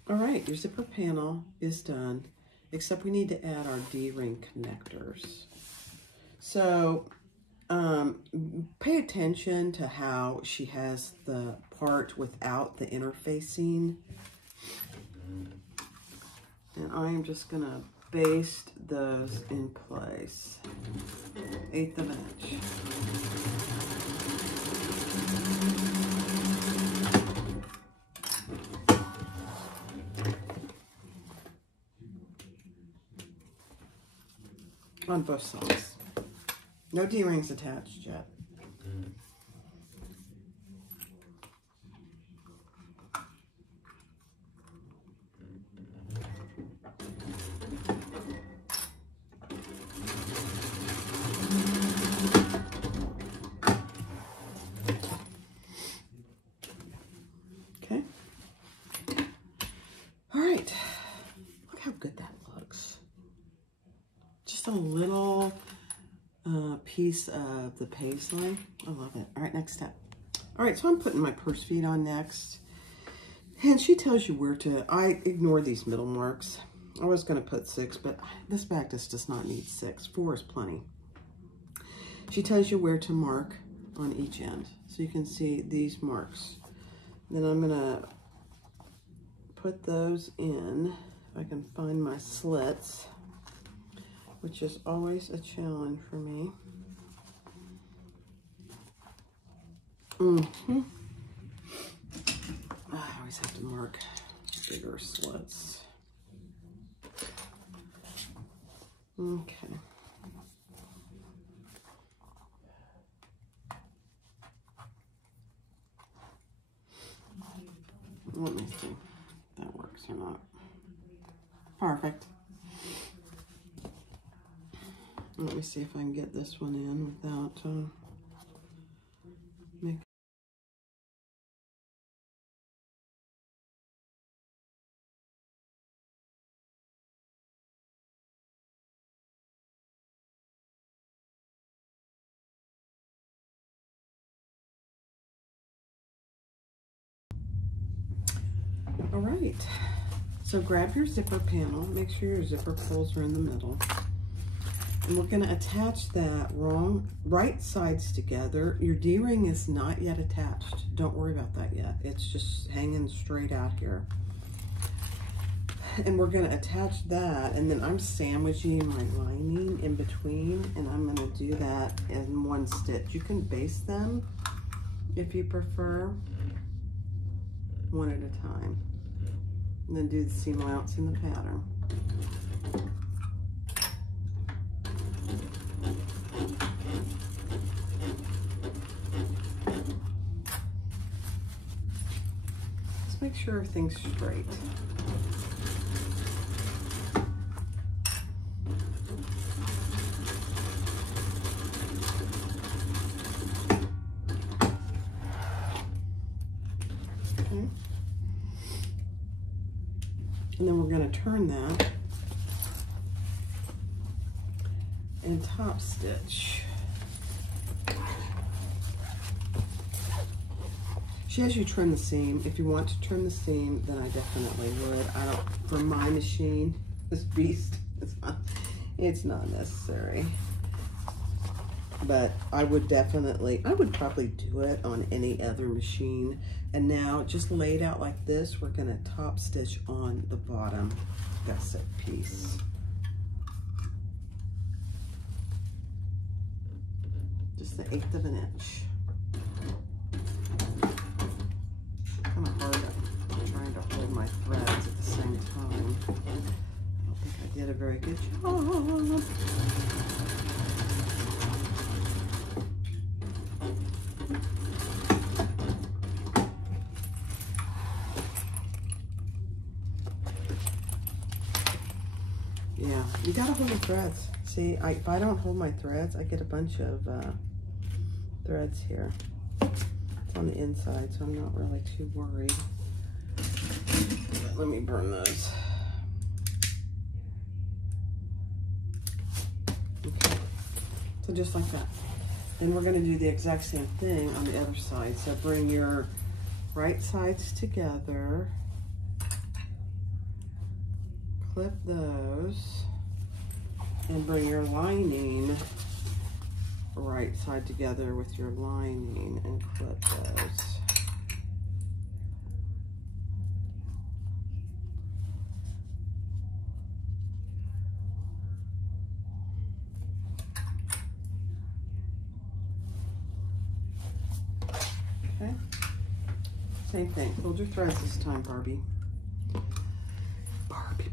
All right, your zipper panel is done, except we need to add our D-ring connectors. So pay attention to how she has the part without the interfacing. And I am just gonna baste those in place. 1/8 of an inch. On both sides. No D-rings attached yet. Okay. All right. Look how good that looks. Just a little piece of the paisley. I love it. All right, next step. All right, so I'm putting my purse feet on next. And she tells you where to, I ignore these middle marks. I was going to put 6, but this bag just does not need 6. 4 is plenty. She tells you where to mark on each end. So you can see these marks. Then I'm going to put those in, if I can find my slits. which is always a challenge for me. I always have to mark bigger slits. Okay. Let me see if that works or not. Perfect. Let me see if I can get this one in without making. All right, so grab your zipper panel, make sure your zipper pulls are in the middle. And we're gonna attach that right sides together. Your D-ring is not yet attached. Don't worry about that yet. It's just hanging straight out here. And we're gonna attach that, and then I'm sandwiching my lining in between, and I'm gonna do that in one stitch. You can baste them if you prefer, one at a time. And then do the seam allowance in the pattern. Just make sure everything's straight. Okay. And then we're going to turn that and top stitch. She has you trim the seam. If you want to trim the seam, then I definitely would. I don't, for my machine, this beast, it's not necessary. But I would probably do it on any other machine. And now, just laid out like this, we're gonna top stitch on the bottom gusset piece. Just the 1/8 of an inch. Kind of hard trying to hold my threads at the same time. I don't think I did a very good job. Yeah, you gotta hold your threads. See, if I don't hold my threads, I get a bunch of threads here. It's on the inside, so I'm not really too worried. But let me burn those. Okay, so just like that. Then we're gonna do the exact same thing on the other side. So bring your right sides together. Clip those and bring your lining right side together with your lining and clip those. Okay, same thing. Hold your threads this time, Barbie. Barbie.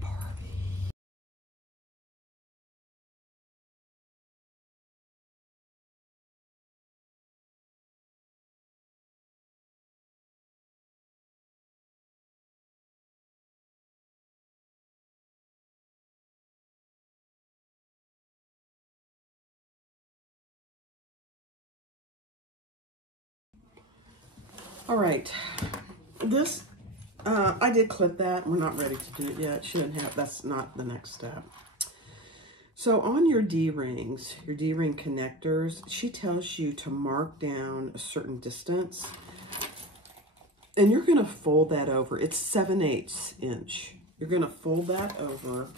All right, this, I did clip that. We're not ready to do it yet. Shouldn't have, that's not the next step. So on your D-rings, your D-ring connectors, she tells you to mark down a certain distance. And you're gonna fold that over. It's 7/8 inch. You're gonna fold that over,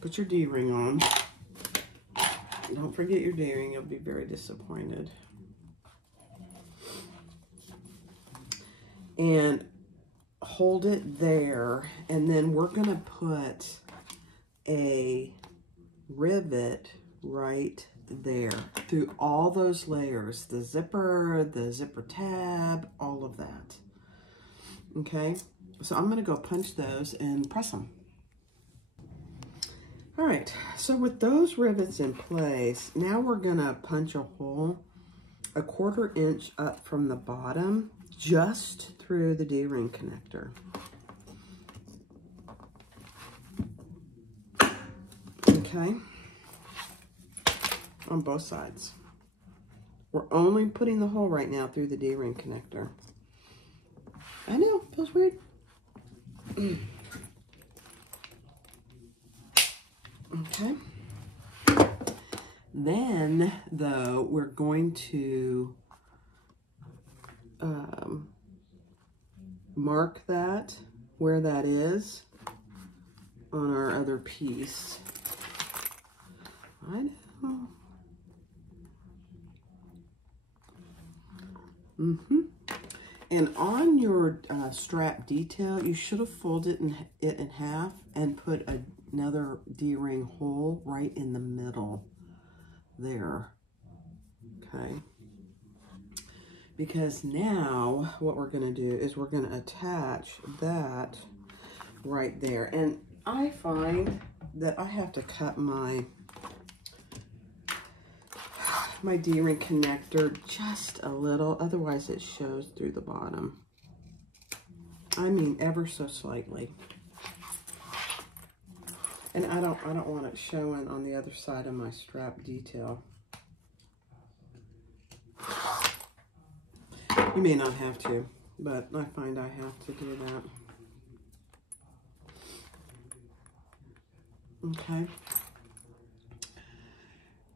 put your D-ring on. Don't forget your D-ring, you'll be very disappointed. And hold it there, and then we're gonna put a rivet right there through all those layers, the zipper tab, all of that. Okay, so I'm going to go punch those and press them. All right, so with those rivets in place, now we're going to punch a hole 1/4 inch up from the bottom, just through the D-ring connector. Okay, on both sides. We're only putting the hole right now through the D-ring connector. I know, feels weird. Okay. Then, though, we're going to mark that, where that is, on our other piece. I know. And on your strap detail, you should have folded it in half and put another D-ring hole right in the middle there. Okay. Because now what we're going to do is we're going to attach that right there. And I find that I have to cut my D-ring connector just a little, otherwise it shows through the bottom. I mean, ever so slightly. And I don't want it showing on the other side of my strap detail. You may not have to, but I find I have to do that. Okay.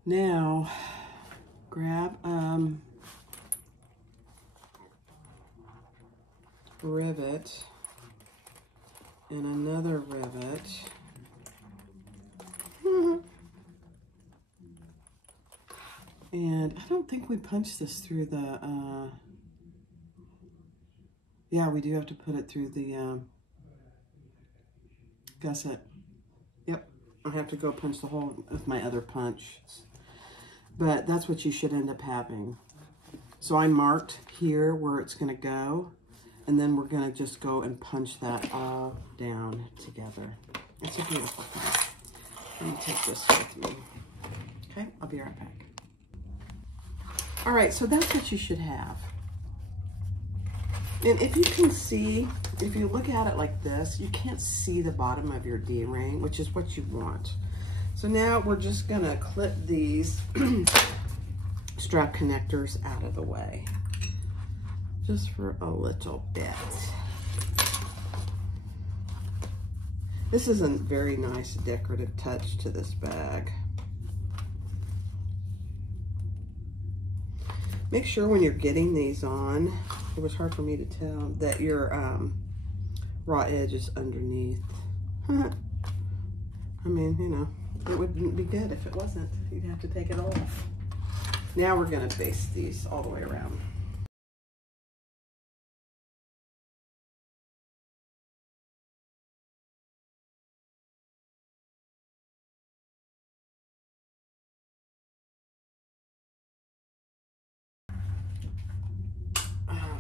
Now, grab rivet and another rivet. And I don't think we punched this through the, yeah, we do have to put it through the gusset. Yep, I have to go punch the hole with my other punch. But that's what you should end up having. So I marked here where it's going to go, and then we're going to just go and punch that all down together. It's a beautiful thing. Let me take this with me. Okay, I'll be right back. All right, so that's what you should have. And if you can see, if you look at it like this, you can't see the bottom of your D-ring, which is what you want. So now we're just gonna clip these strap connectors out of the way, just for a little bit. This is a very nice decorative touch to this bag. Make sure when you're getting these on, it was hard for me to tell, that your raw edge is underneath. I mean, you know, it wouldn't be good if it wasn't. You'd have to take it off. Now we're gonna baste these all the way around.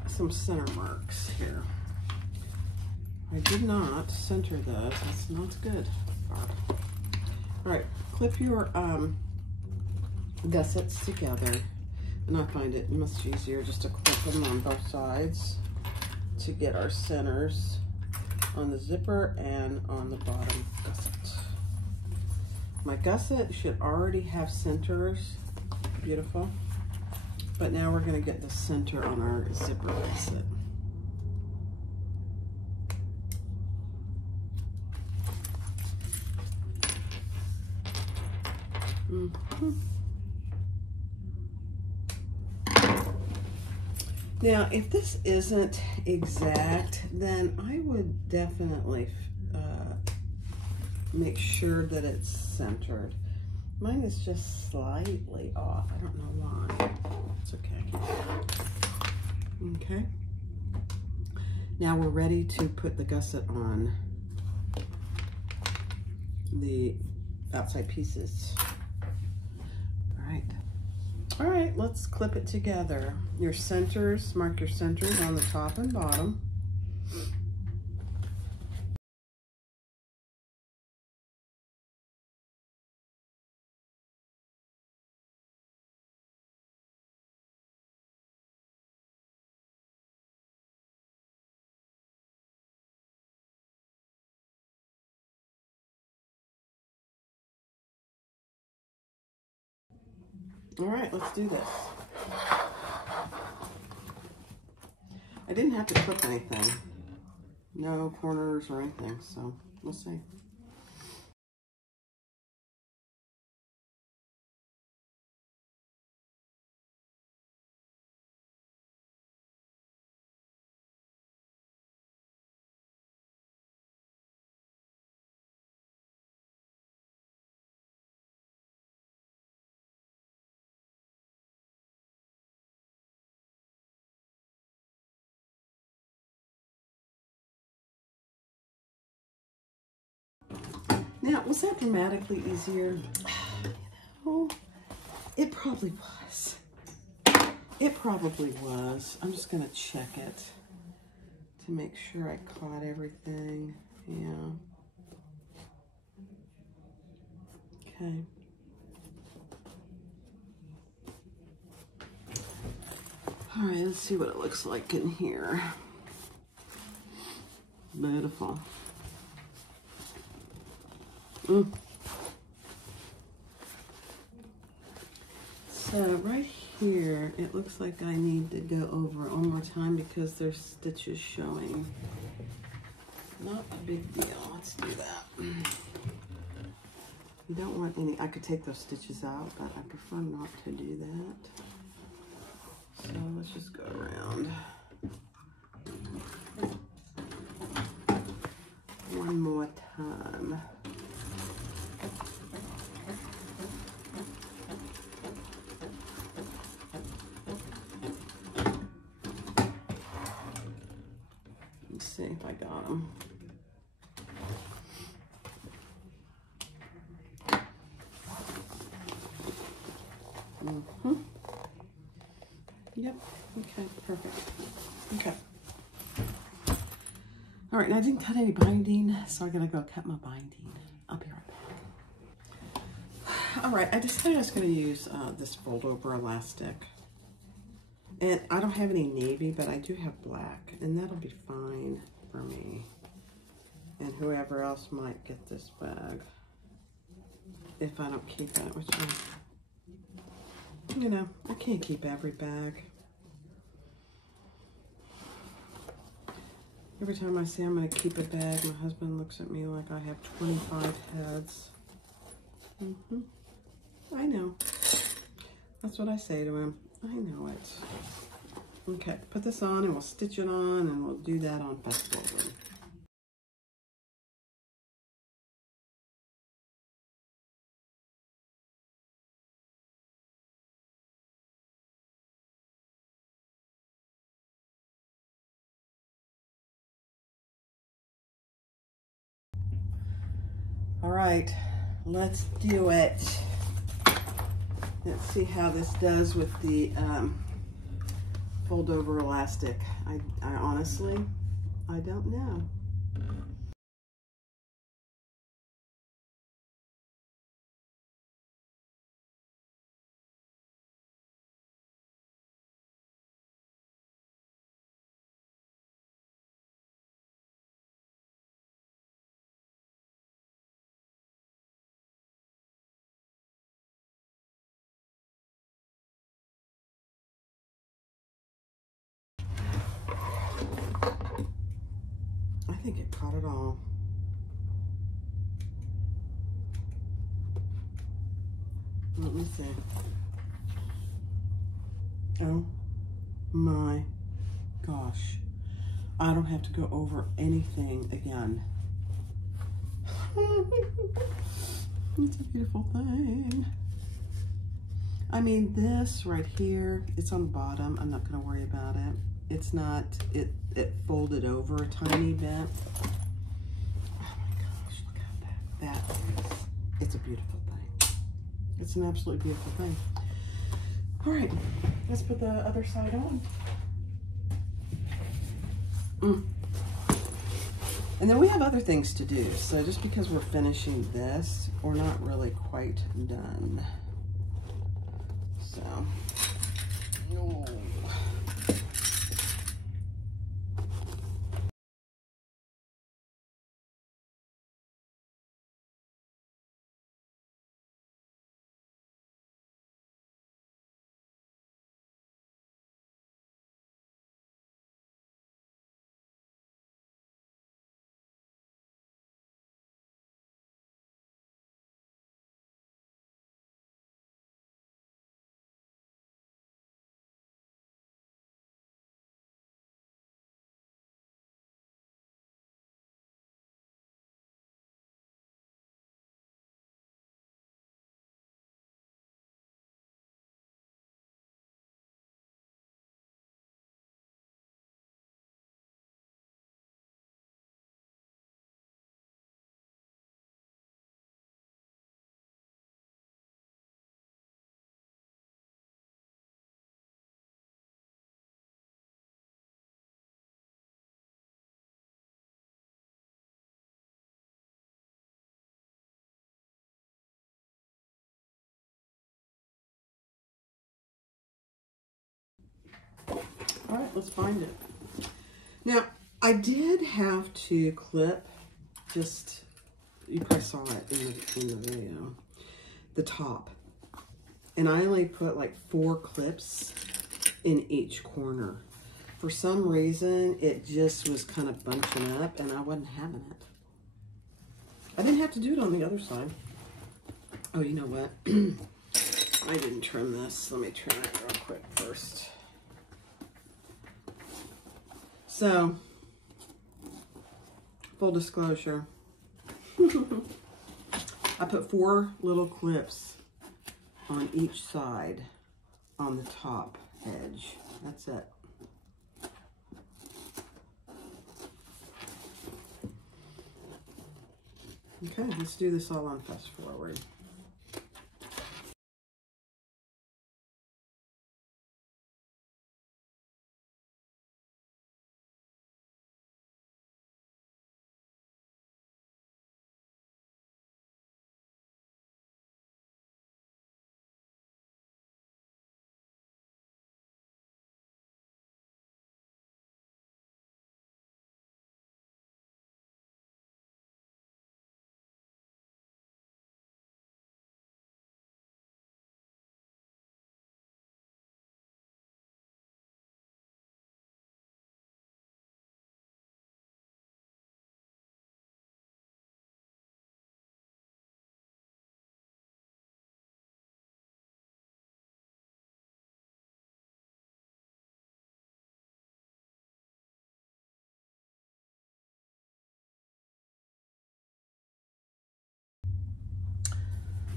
Some center marks here. I did not center those. That's not good. All right, clip your gussets together, and I find it much easier just to clip them on both sides to get our centers on the zipper and on the bottom gusset. My gusset should already have centers. Beautiful. But now we're going to get the center on our zipper gusset. Now, if this isn't exact, then I would definitely make sure that it's centered. Mine is just slightly off. I don't know why. It's okay. Okay. Now we're ready to put the gusset on the outside pieces. All right, let's clip it together. Your centers, mark your centers on the top and bottom. All right, let's do this. I didn't have to clip anything. No corners or anything, so we'll see. Now, was that dramatically easier? You know, it probably was. It probably was. I'm just gonna check it to make sure I caught everything. Yeah. Okay. All right, let's see what it looks like in here. Beautiful. So right here, it looks like I need to go over it one more time because there's stitches showing. Not a big deal. Let's do that. You don't want any, I could take those stitches out, but I prefer not to do that. So let's just go around. One more time. Let's see if I got them. Yep. Okay, perfect. Okay. All right, now I didn't cut any binding, so I gotta go cut my binding. I'll be right back. All right, I decided I was gonna use this fold over elastic. And I don't have any navy, but I do have black, and that'll be fine for me. And whoever else might get this bag. If I don't keep it, which you know, I can't keep every bag. Every time I say I'm going to keep a bag, my husband looks at me like I have 25 heads. I know. That's what I say to him. I know it. Okay, put this on and we'll stitch it on and we'll do that on festival room. All right, let's do it. Let's see how this does with the fold over elastic. I honestly, I don't know. I think it caught it all. Let me see. Oh my gosh. I don't have to go over anything again. It's a beautiful thing. I mean, this right here, it's on the bottom. I'm not going to worry about it. It's not, it folded over a tiny bit. Oh my gosh, look at that. That is It's a beautiful thing. It's an absolutely beautiful thing. All right, let's put the other side on. And then we have other things to do. So just because we're finishing this, we're not really quite done. So, oh. All right, let's find it. Now, I did have to clip, just, you probably saw it in the video, the top. And I only put like 4 clips in each corner. For some reason, it just was kind of bunching up and I wasn't having it. I didn't have to do it on the other side. Oh, you know what? I didn't trim this. Let me trim it real quick first. So, full disclosure, I put 4 little clips on each side on the top edge. That's it. Okay, let's do this all on fast forward.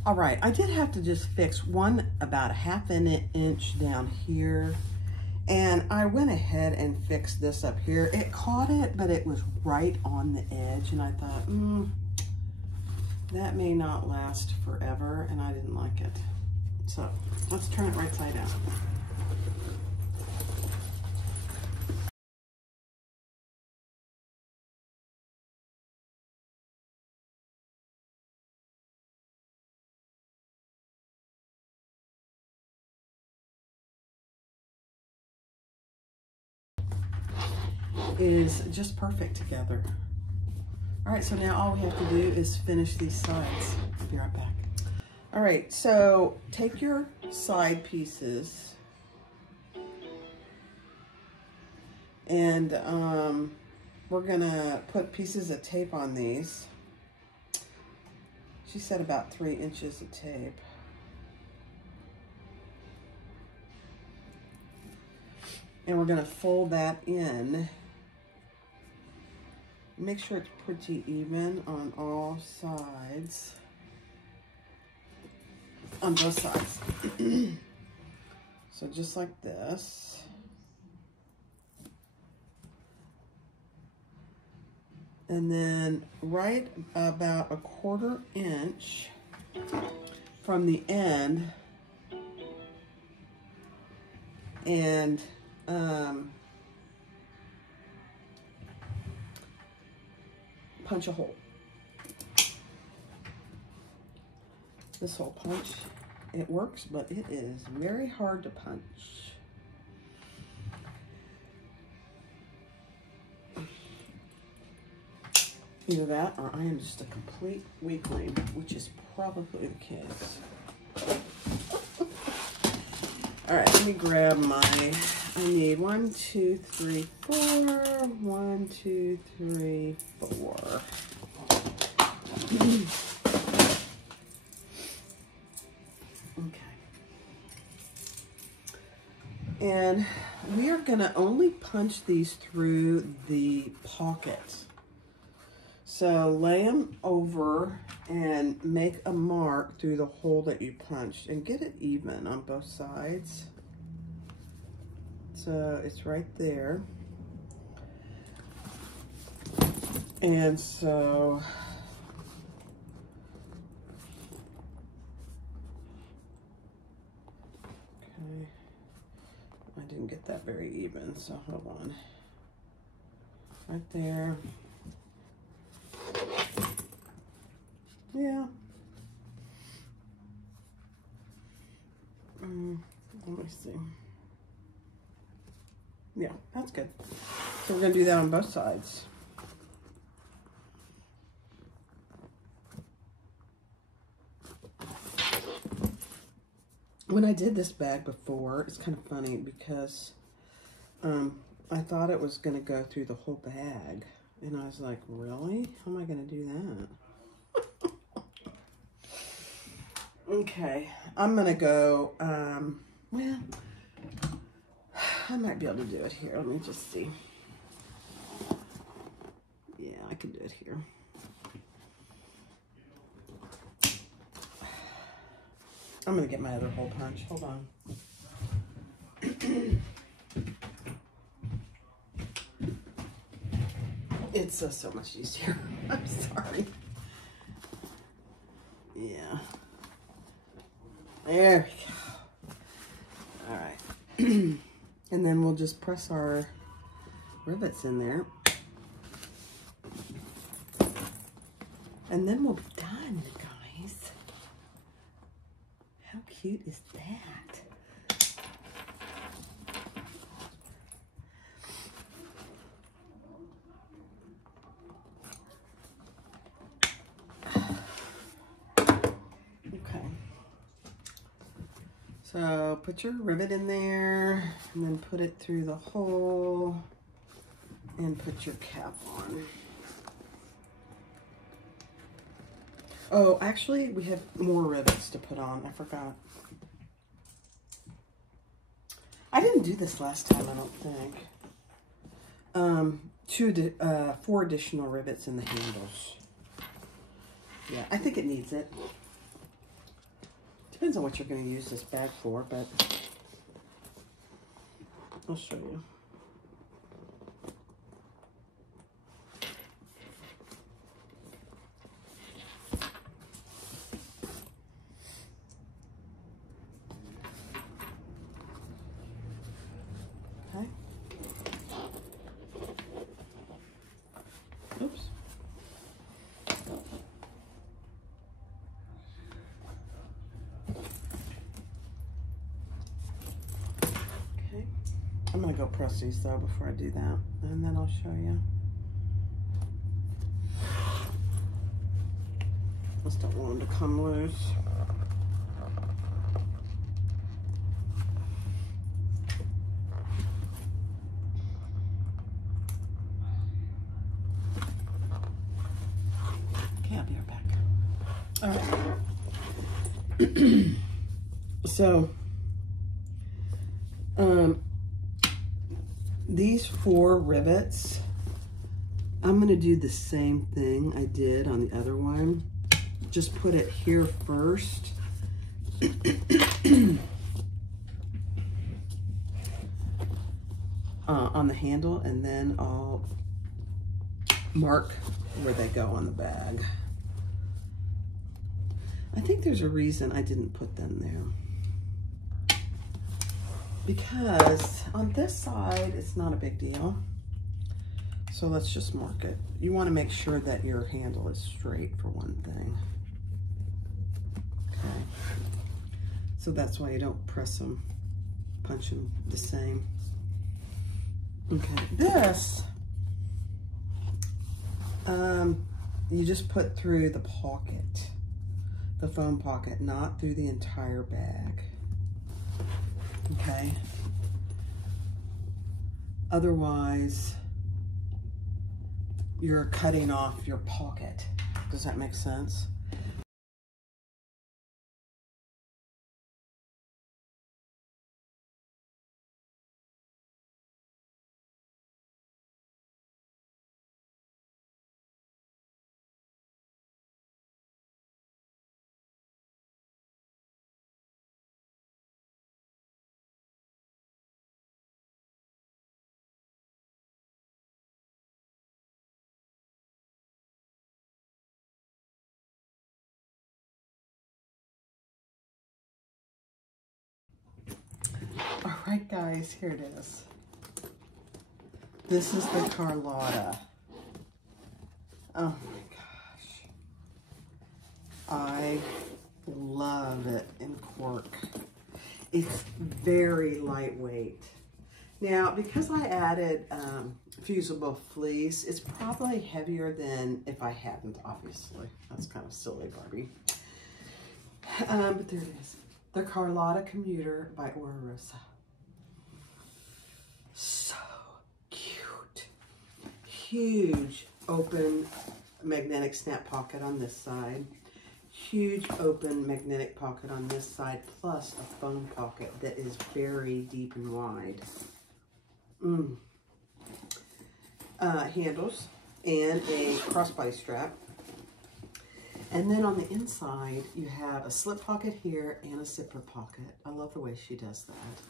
All right, I did have to just fix one about a ½ inch down here. And I went ahead and fixed this up here. It caught it, but it was right on the edge. And I thought, that may not last forever. And I didn't like it. So let's turn it right side out. Is just perfect together. All right, so now all we have to do is finish these sides. I'll be right back. All right, so take your side pieces and we're gonna put pieces of tape on these. She said about 3 inches of tape. And we're gonna fold that in. Make sure it's pretty even on all sides. On both sides. So just like this. And then right about a 1/4 inch from the end and punch a hole. This hole punch, it works, but it is very hard to punch. Either that or I am just a complete weakling, which is probably the case. All right, let me grab my, I need 1, 2, 3, 4, 1, 2, 3, 4. Okay. And we are gonna only punch these through the pocket. So lay them over and make a mark through the hole that you punched and get it even on both sides. So it's right there. And so okay, I didn't get that very even, so hold on. Right there. Yeah. Let me see. Yeah, that's good. So we're going to do that on both sides. When I did this bag before, it's kind of funny because I thought it was going to go through the whole bag. And I was like, really? How am I going to do that? Okay, I'm going to go, well, I might be able to do it here. Let me just see. Yeah, I can do it here. I'm going to get my other hole punch. Hold on. It's so much easier. I'm sorry. Yeah. There we go. All right. And then we'll just press our rivets in there. And then we'll be done, guys. How cute is that? So put your rivet in there and then put it through the hole and put your cap on. Oh, actually we have more rivets to put on. I forgot. I didn't do this last time, I don't think. 4 additional rivets in the handles. Yeah, I think it needs it. Depends on what you're going to use this bag for, but I'll show you. Okay. Oops. I'm going to go press these though before I do that, and then I'll show you. Just don't want them to come loose. Okay, I'll be right back. All right. So, these 4 rivets, I'm going to do the same thing I did on the other one. Just put it here first. On the handle, and then I'll mark where they go on the bag. I think there's a reason I didn't put them there. Because on this side, it's not a big deal. So let's just mark it. You want to make sure that your handle is straight for one thing. Okay. So that's why you don't press them, punch them the same. Okay, this, you just put through the pocket, the foam pocket, not through the entire bag. Okay. Otherwise, you're cutting off your pocket. Does that make sense? All right, guys, here it is. This is the Carlotta. Oh my gosh. I love it in cork. It's very lightweight. Now, because I added fusible fleece, it's probably heavier than if I hadn't, obviously. That's kind of silly, Barbie. But there it is. The Carlotta Commuter by Oro Rosa. So cute. Huge open magnetic snap pocket on this side. Huge open magnetic pocket on this side, plus a foam pocket that is very deep and wide. Handles and a crossbody strap. And then on the inside, you have a slip pocket here and a zipper pocket. I love the way she does that.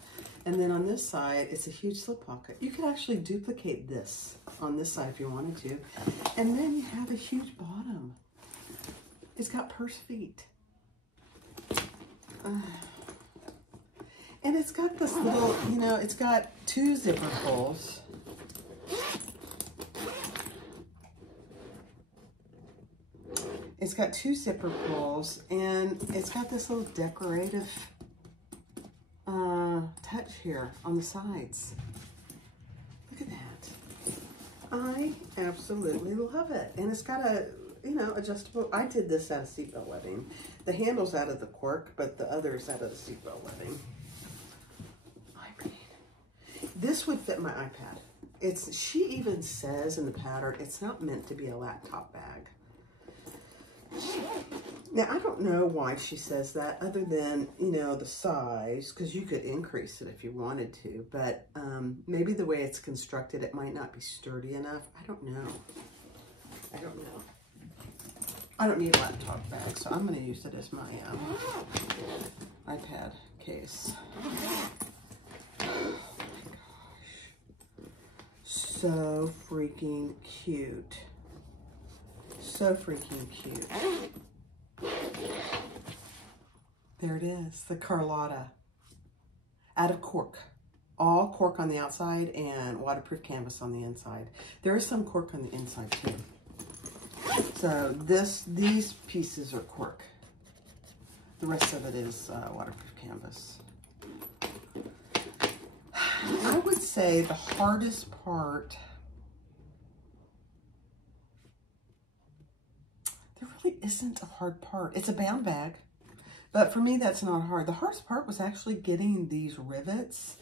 And then on this side, it's a huge slip pocket. You could actually duplicate this on this side if you wanted to. And then you have a huge bottom. It's got purse feet. And it's got this little, you know, it's got two zipper pulls. It's got two zipper pulls, and it's got this little decorative touch here on the sides. Look at that. I absolutely love it. And it's got a, you know, adjustable. I did this out of seatbelt webbing. The handle's out of the cork, but the other is out of the seatbelt webbing. I mean, this would fit my iPad. She even says in the pattern, it's not meant to be a laptop bag. Now, I don't know why she says that other than, you know, the size, because you could increase it if you wanted to, but maybe the way it's constructed, it might not be sturdy enough. I don't know. I don't know. I don't need a laptop bag, so I'm going to use it as my iPad case. Oh my gosh. So freaking cute. So freaking cute. There it is, the Carlotta. Out of cork. All cork on the outside and waterproof canvas on the inside. There is some cork on the inside too. So these pieces are cork. The rest of it is waterproof canvas. I would say the hardest part, there really isn't a hard part. It's a bound bag, but for me, that's not hard. The hardest part was actually getting these rivets,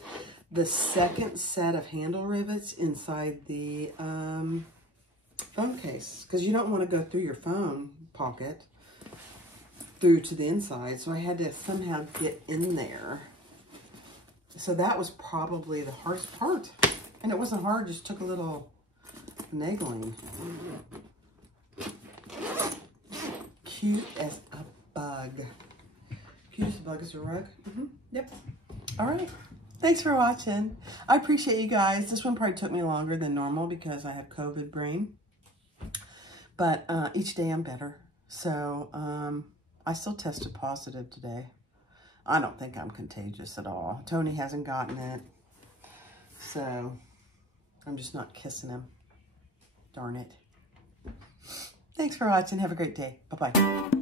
the second set of handle rivets inside the phone case, because you don't want to go through your phone pocket through to the inside. So I had to somehow get in there. So that was probably the hardest part. And it wasn't hard, just took a little finagling. Cute as a bug. Cute as a bug is a rug. Yep. All right. Thanks for watching. I appreciate you guys. This one probably took me longer than normal because I have COVID brain. But each day I'm better. So I still tested positive today. I don't think I'm contagious at all. Tony hasn't gotten it. So, I'm just not kissing him. Darn it. Thanks for watching. Have a great day. Bye-bye.